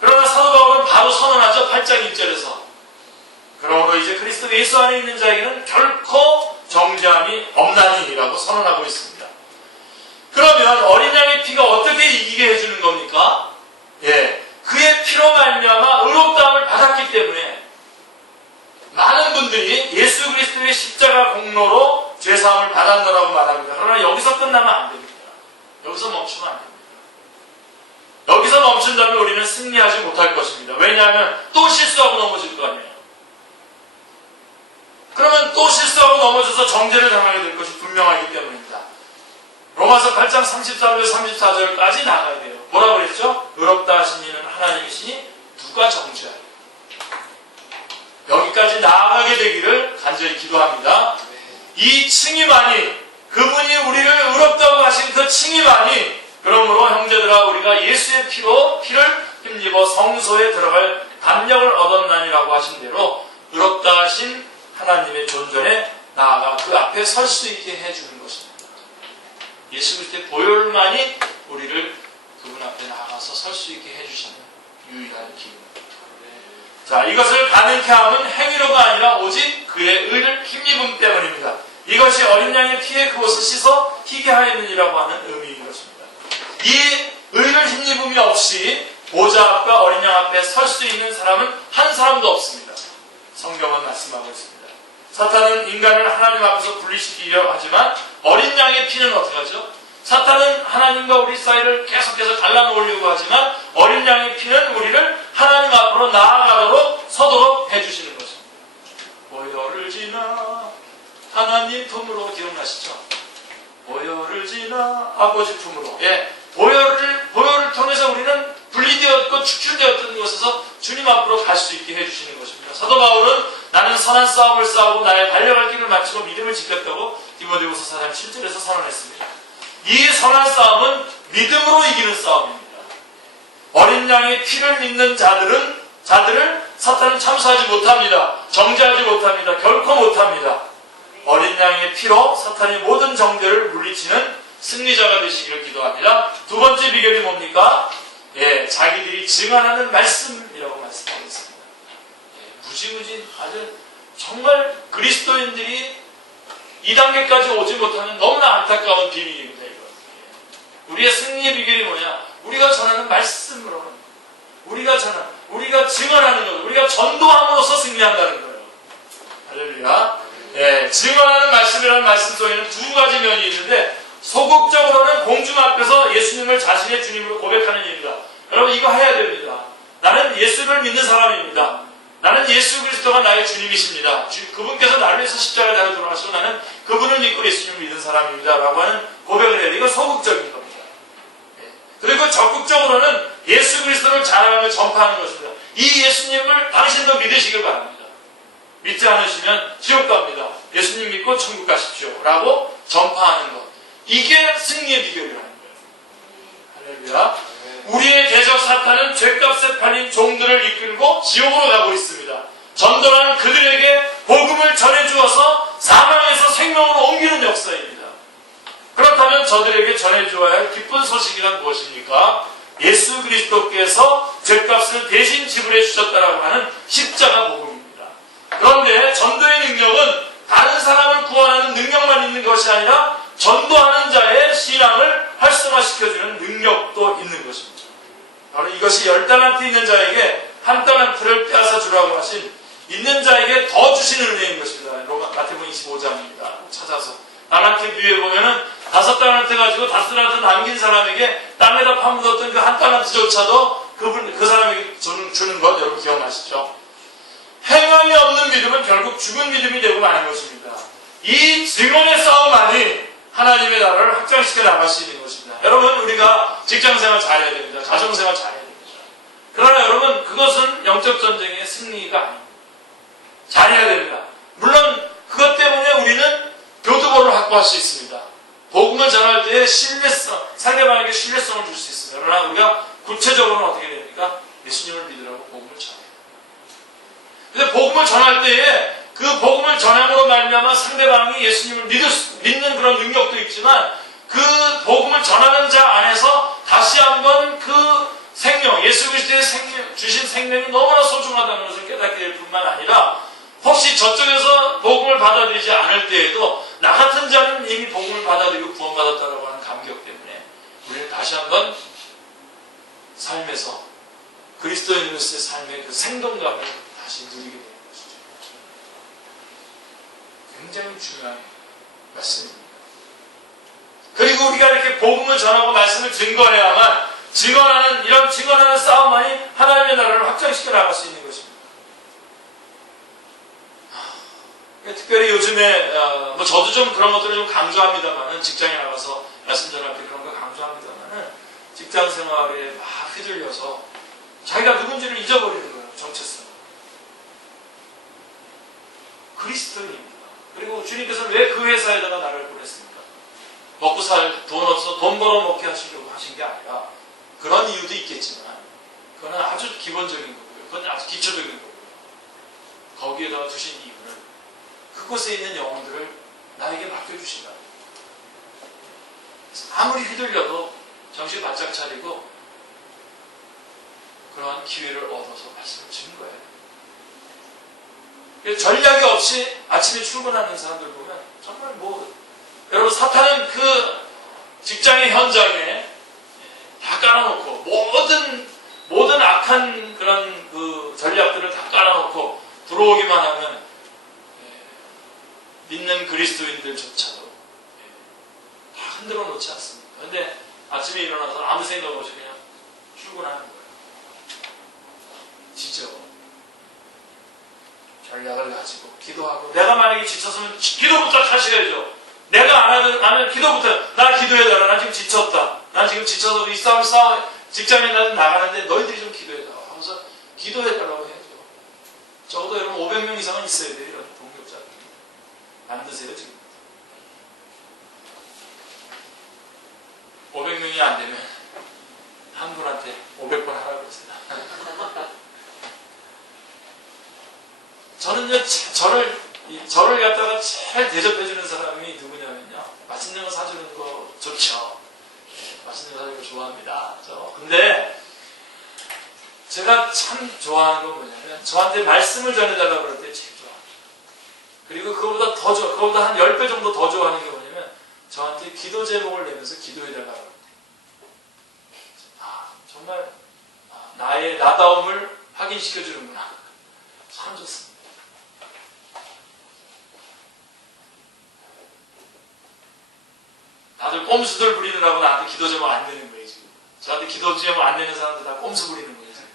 그러나 사도 바울은 바로 선언하죠. 8장 1절에서 그러므로 이제 그리스도 예수 안에 있는 자에게는 결코 정죄함이 없나니라고 선언하고 있습니다. 그러면 어린 양의 피가 어떻게 이기게 해주는 겁니까? 예, 그의 피로 말미암아 의롭다함을 받았기 때문에 많은 분들이 예수 그리스도의 십자가 공로로 죄사함을 받았노라고 말합니다. 그러나 여기서 끝나면 안 됩니다. 여기서 멈추면 안 됩니다. 여기서 멈춘다면 우리는 승리하지 못할 것입니다. 왜냐하면 또 실수하고 넘어질 거 아니에요. 그러면 또 실수하고 넘어져서 정죄를 당하게 될 것이 분명하기 때문입니다. 로마서 8장 33절 34절까지 나가야 돼요. 뭐라고 그랬죠? 의롭다 하신 이는 하나님이시니 누가 정죄하리요. 여기까지 나아가게 되기를 간절히 기도합니다. 이 칭의만이, 그분이 우리를 의롭다고 하신 그 칭의만이, 그러므로 형제들아 우리가 예수의 피를 힘입어 성소에 들어갈 담력을 얻었나니라고 하신 대로 의롭다 하신 하나님의 존전에 나아가 그 앞에 설 수 있게 해주는 것입니다. 예수 그리스도의 보혈만이 우리를 그분 앞에 나가서 설 수 있게 해주시는 유일한 길입니다. 자, 이것을 가능케 함은 행위로가 아니라 오직 그의 의를 힘입음 때문입니다. 이것이 어린 양의 피에 그것을 씻어 희게 하였느니라고 하는 의미인 것입니다. 이 의를 힘입음이 없이 보좌 앞과 어린 양 앞에 설 수 있는 사람은 한 사람도 없습니다. 성경은 말씀하고 있습니다. 사탄은 인간을 하나님 앞에서 분리시키려 하지만 어린 양의 피는 어떻게 하죠? 사탄은 하나님과 우리 사이를 계속해서 갈라놓으려고 하지만 어린 양의 피는 우리를 하나님 앞으로 나아가도록 서도록 해주시는 것입니다. 보혈을 지나 하나님 품으로, 기억나시죠? 보혈을 지나 아버지 품으로. 예, 보혈을 통해서 우리는 분리되었고 축출되었던 곳에서 주님 앞으로 갈 수 있게 해주시는 것입니다. 사도 바울은 나는 선한 싸움을 싸우고 나의 달려갈 길을 마치고 믿음을 지켰다고 디모데후서 4장 7절에서 선언했습니다. 이 선한 싸움은 믿음으로 이기는 싸움입니다. 어린 양의 피를 믿는 자들을 사탄은 참수하지 못합니다. 정죄하지 못합니다. 결코 못합니다. 어린 양의 피로 사탄의 모든 정죄를 물리치는 승리자가 되시기를 기도합니다. 두 번째 비결이 뭡니까? 예, 자기들이 증언하는 말씀이라고 말씀하겠습니다. 예, 무지무지 아주 정말 그리스도인들이 이 단계까지 오지 못하는 너무나 안타까운 비밀입니다. 이거. 예. 우리의 승리의 비결이 뭐냐? 우리가 전하는 말씀으로는 우리가 증언하는 것, 우리가 전도함으로써 승리한다는 거예요. 할렐루야. 예, 증언하는 말씀이라는 말씀 속에는 두 가지 면이 있는데 소극적으로는 공중 앞에서 예수님을 자신의 주님으로 고백하는 일입니다. 여러분 이거 해야 됩니다. 나는 예수를 믿는 사람입니다. 나는 예수 그리스도가 나의 주님이십니다. 그분께서 나를 위해서 십자가에 달려 돌아가시고 나는 그분을 믿고 예수님을 믿는 사람입니다. 라고 하는 고백을 해야 돼요. 이건 소극적인 겁니다. 그리고 적극적으로는 예수 그리스도를 자랑하며 전파하는 것입니다. 이 예수님을 당신도 믿으시길 바랍니다. 믿지 않으시면 지옥 갑니다. 예수님 믿고 천국 가십시오. 라고 전파하는 것. 이게 승리의 비결이라는 거예요. 할렐루야. 우리의 대적 사탄은 죗값에 팔린 종들을 이끌고 지옥으로 가고 있습니다. 전도란 그들에게 복음을 전해주어서 사망에서 생명으로 옮기는 역사입니다. 그렇다면 저들에게 전해주어야 할 기쁜 소식이란 무엇입니까? 예수 그리스도께서 죗값을 대신 지불해 주셨다라고 하는 십자가 복음입니다. 그런데 전도의 능력은 다른 사람을 구원하는 능력만 있는 것이 아니라 전도하는 자의 신앙을 활성화시켜주는 능력도 있는 것입니다. 바로 이것이 10달란트 있는 자에게 1달란트를 빼앗아 주라고 하신 있는 자에게 더 주시는 은혜인 것입니다. 마태복음 25장입니다. 찾아서 달란트 뒤에 보면은 5달란트 가지고 5달란트 남긴 사람에게 땅에다 파묻었던 그 1달란트조차도 그 사람에게 주는 것 여러분 기억나시죠? 행함이 없는 믿음은 결국 죽은 믿음이 되고 마는 것입니다. 이 증언의 싸움만이 하나님의 나라를 확장시켜 나갈 수 있는 것입니다. 여러분 우리가 직장생활 잘해야 됩니다. 가정생활 잘해야 됩니다. 그러나 여러분 그것은 영적 전쟁의 승리가 아닙니다. 잘해야 됩니다. 물론 그것 때문에 우리는 교두보를 확보할 수 있습니다. 복음을 전할 때에 상대방에게 신뢰성을 줄 수 있습니다. 그러나 우리가 구체적으로는 어떻게 됩니까? 예수님을 믿으라고 복음을 전해요. 근데 복음을 전할 때에 그 복음을 전함으로 말미암아 상대방이 예수님을 믿는 그런 능력도 있지만 그 복음을 전하는 자 안에서 다시 한번 그 생명, 예수 그리스도의 주신 생명이 너무나 소중하다는 것을 깨닫게 될 뿐만 아니라 혹시 저쪽에서 복음을 받아들이지 않을 때에도 나 같은 자는 이미 복음을 받아들이고 구원받았다고 하는 감격 때문에 우리는 다시 한번 삶에서 그리스도인으로서의 삶의 그 생동감을 다시 누리게 됩니다. 굉장히 중요한 말씀입니다. 그리고 우리가 이렇게 복음을 전하고 말씀을 증거해야만 이런 증언하는 싸움만이 하나님의 나라를 확장시켜 나갈 수 있는 것입니다. 특별히 요즘에 저도 좀 그런 것들을 좀 강조합니다만은 직장에 나가서 말씀 전할 때 그런 거 강조합니다만은 직장 생활에 막 휘둘려서 자기가 누군지를 잊어버리는 거예요. 정체성. 그리스도인입니다. 그리고 주님께서는 왜 그 회사에다가 나를 보냈습니까? 먹고 살 돈 없어 돈 벌어먹게 하시려고 하신 게 아니라 그런 이유도 있겠지만 그건 아주 기본적인 거고요. 그건 아주 기초적인 거고요. 거기에다가 두신 이유는 그곳에 있는 영혼들을 나에게 맡겨주신다. 아무리 휘둘려도 정신 바짝 차리고 그러한 기회를 얻어서 말씀을 증거해요. 전략이 없이 아침에 출근하는 사람들 보면 정말 여러분 사탄은 그 직장의 현장에 다 깔아놓고 모든 악한 그런 그 전략들을 다 깔아놓고 들어오기만 하면 믿는 그리스도인들조차도 다 흔들어 놓지 않습니다. 근데 아침에 일어나서 아무 생각 없이 그냥 출근하는 거예요. 지쳐. 전략을 가지고 기도하고, 내가 만약에 지쳤으면 기도부터 하셔야죠. 내가 안 하면 기도부터, 나 기도해달라. 나 지금 지쳤다. 나 지금 지쳐서 이 싸움 직장에 나가는데 너희들이 좀 기도해달라 하면서 기도해달라고 해야죠. 적어도 여러분 500명 이상은 있어야 돼요. 이런 동역자들. 만드세요 지금. 500명이 안 되면 한 분한테 500번 하라고 그러세요. 저는요, 저를 갖다가 잘 대접해주는 사람이 누구냐면요, 맛있는 거 사주는 거 좋죠. 맛있는 거 사주는 거 좋아합니다. 근데 제가 참 좋아하는 건 뭐냐면, 저한테 말씀을 전해달라고 그럴 때 제일 좋아합니다. 그리고 그거보다 한 10배 정도 더 좋아하는 게 뭐냐면, 저한테 기도 제목을 내면서 기도해달라고 합니다. 정말 나의 나다움을 확인시켜주는구나. 참 좋습니다. 다들 꼼수들 부리느라고 나한테 기도 제목 안 내는 거예요, 지금. 저한테 기도 제목 안 내는 사람들 다 꼼수 부리는 거예요, 지금.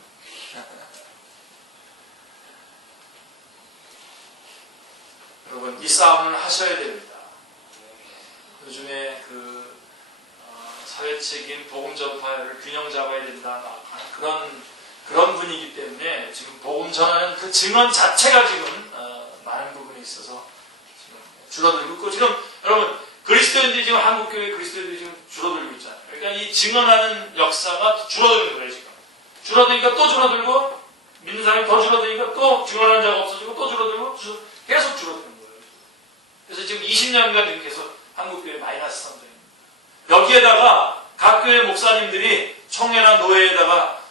여러분, 이 싸움을 하셔야 됩니다. 요즘에 사회적인 복음 전파를 균형 잡아야 된다. 그런 분위기 때문에 지금 복음 전하는 그 증언 자체가 지금 많은 부분에 있어서 지금 줄어들고 있고, 지금 여러분, 그리스도인들이 지금 한국교회 그리스도인들이 지금 줄어들고 있잖아요. 그러니까 이 증언하는 역사가 줄어드는 거예요, 지금. 줄어드니까 또 줄어들고, 믿는 사람이 더 줄어드니까 또 증언하는 자가 없어지고, 또 줄어들고, 계속 줄어드는 거예요. 그래서 지금 20년간 계속 한국교회 마이너스 성장입니다. 여기에다가 각 교회 목사님들이 총회나 노회에다가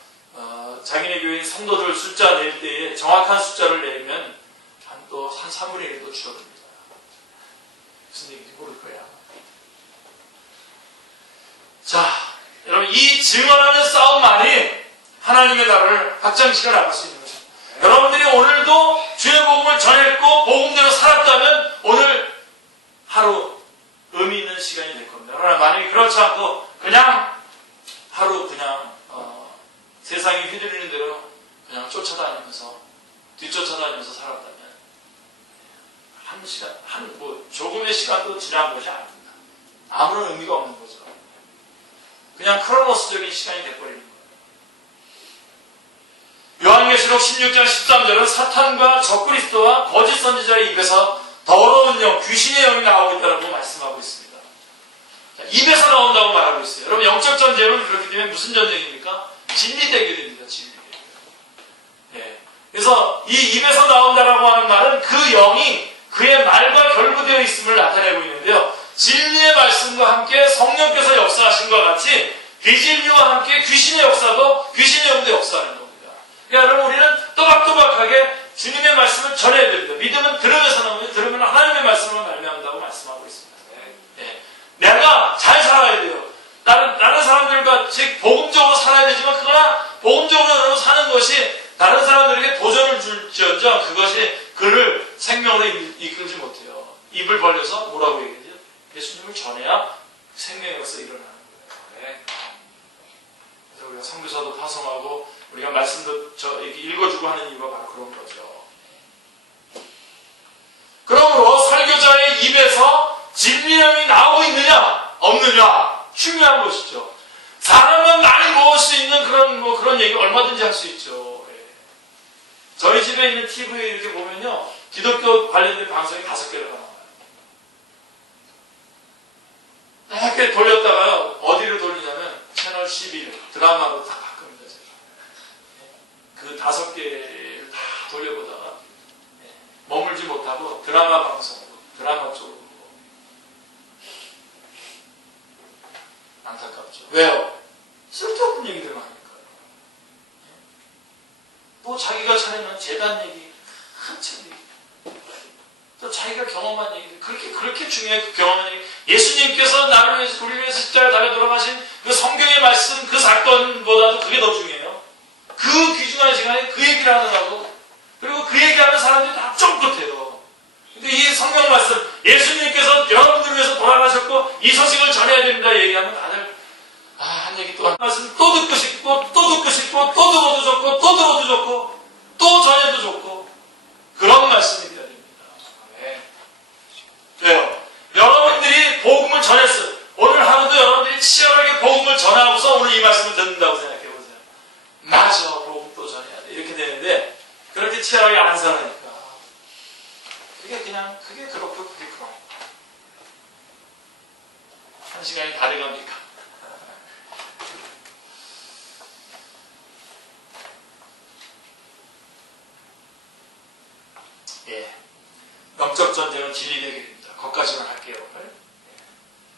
자기네 교회 성도들 숫자 낼 때에 정확한 숫자를 내면 한 3분의 1도 줄어듭니다. 무슨 얘기인지 모를 거야. 자, 여러분, 이 증언하는 싸움만이 하나님의 나라를 확장시켜 나갈 수 있는 것입니다. 여러분들이 오늘도 주의 복음을 전했고 복음대로 살았다면 오늘 하루 의미 있는 시간이 될 겁니다. 그러나 만약에 그렇지 않고 그냥 하루 세상이 휘둘리는 대로 그냥 뒤쫓아다니면서 살았다면 한 시간, 조금의 시간도 지난 것이 아닙니다. 아무런 의미가 없는 거죠. 그냥 크로노스적인 시간이 돼버리는 거예요. 요한계시록 16장 13절은 사탄과 적그리스도와 거짓 선지자의 입에서 더러운 영, 귀신의 영이 나오고 있다고 말씀하고 있습니다. 입에서 나온다고 말하고 있어요. 여러분, 영적 전쟁은 그렇게 되면 무슨 전쟁입니까? 진리 대결입니다. 진리 대결. 예. 그래서 이 입에서 나온다라고 하는 말은 그 영이 그의 말과 결부되어 있음을 나타내고 있는데요. 진리의 말씀과 함께 성령께서 역사하신 것 같이 비진리와 함께 귀신의 영도 역사하는 겁니다. 그러니까 여러분, 우리는 또박또박하게 주님의 말씀을 전해야 됩니다. 믿음은 들으면서 나오면 들으면 하나님의 말씀으로 말미암는다고 말씀하고 있습니다. 네. 내가 잘 살아야 돼요. 다른 사람들과 같이 복음적으로 살아야 되지만, 그러나 복음적으로 사는 것이 다른 사람들에게 도전을 줄지언정 그것이 그를 생명으로 이끌지 못해요. 입을 벌려서 뭐라고 얘기하죠? 예수님을 전해야 생명의 역사 일어나는 거예요. 네. 그래서 우리가 선교사도 파송하고 우리가 말씀도 이렇게 읽어주고 하는 이유가 바로 그런 거죠. 그러므로 설교자의 입에서 진리령이 나오고 있느냐 없느냐 중요한 것이죠. 사람만 많이 모을 수 있는 그런 얘기 얼마든지 할 수 있죠. 예. 저희 집에 있는 TV에 이렇게 보면요, 기독교 관련된 방송이 5개가 나와요. 이렇게 돌렸다가 어디로 돌리냐면 채널 11 드라마로 다 바꿉니다. 제가. 그 5개를 다 돌려보다가 머물지 못하고 드라마 방송으로, 드라마 쪽으로. 안타깝죠. 왜요? 쓸데없는 얘기들만 하니까요. 또 자기가 차리는 재단 얘기, 한참 얘기. 또 자기가 경험한 얘기, 그렇게 중요해. 그 경험한 얘기. 예수님께서 나를 위해서, 우리를 위해서 십자가에 달려 돌아가신 그 성경의 말씀, 그 사건보다도 그게 더 중요해요. 그 귀중한 시간에 그 얘기를 하느라고. 그리고 그 얘기하는 사람들이 다 쫑긋해요. 근데 이 성경 말씀, 예수님께서 여러분들을 위해서 돌아가셨고 이 소식을 전해야 됩니다 얘기하면 다들 한 얘기 또 한 말씀 또 듣고 싶고 또 듣고 싶고 또 들어도 좋고 또 들어도 좋고 또 전해도 좋고 그런 말씀이 되어야 됩니다. 네. 왜요? 여러분들이 복음을 전했어요. 오늘 하루도 여러분들이 치열하게 복음을 전하고서 오늘 이 말씀을 듣는다고 생각해 보세요. 맞아, 복음 또 전해야 돼. 이렇게 되는데 그렇게 치열하게 안 살으니까 그게 그냥 그게 그렇고 그게 그렇고 한 시간이 다 돼갑니까? 예, 영적 전쟁은 진리 대결입니다. 거기까지만 할게요. 오늘.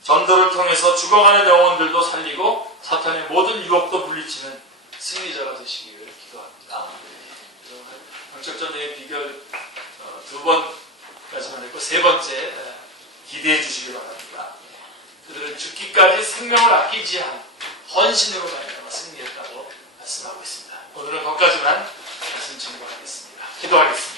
전도를 통해서 죽어가는 영혼들도 살리고 사탄의 모든 유혹도 물리치는 승리자가 되시기를 기도합니다. 영적 전쟁의 비결 두 번까지만 했고 세 번째 기대해 주시기 바랍니다. 그들은 죽기까지 생명을 아끼지 않은 헌신으로 말미암아 승리했다고 말씀하고 있습니다. 오늘은 거기까지만 말씀 전달하겠습니다. 기도하겠습니다.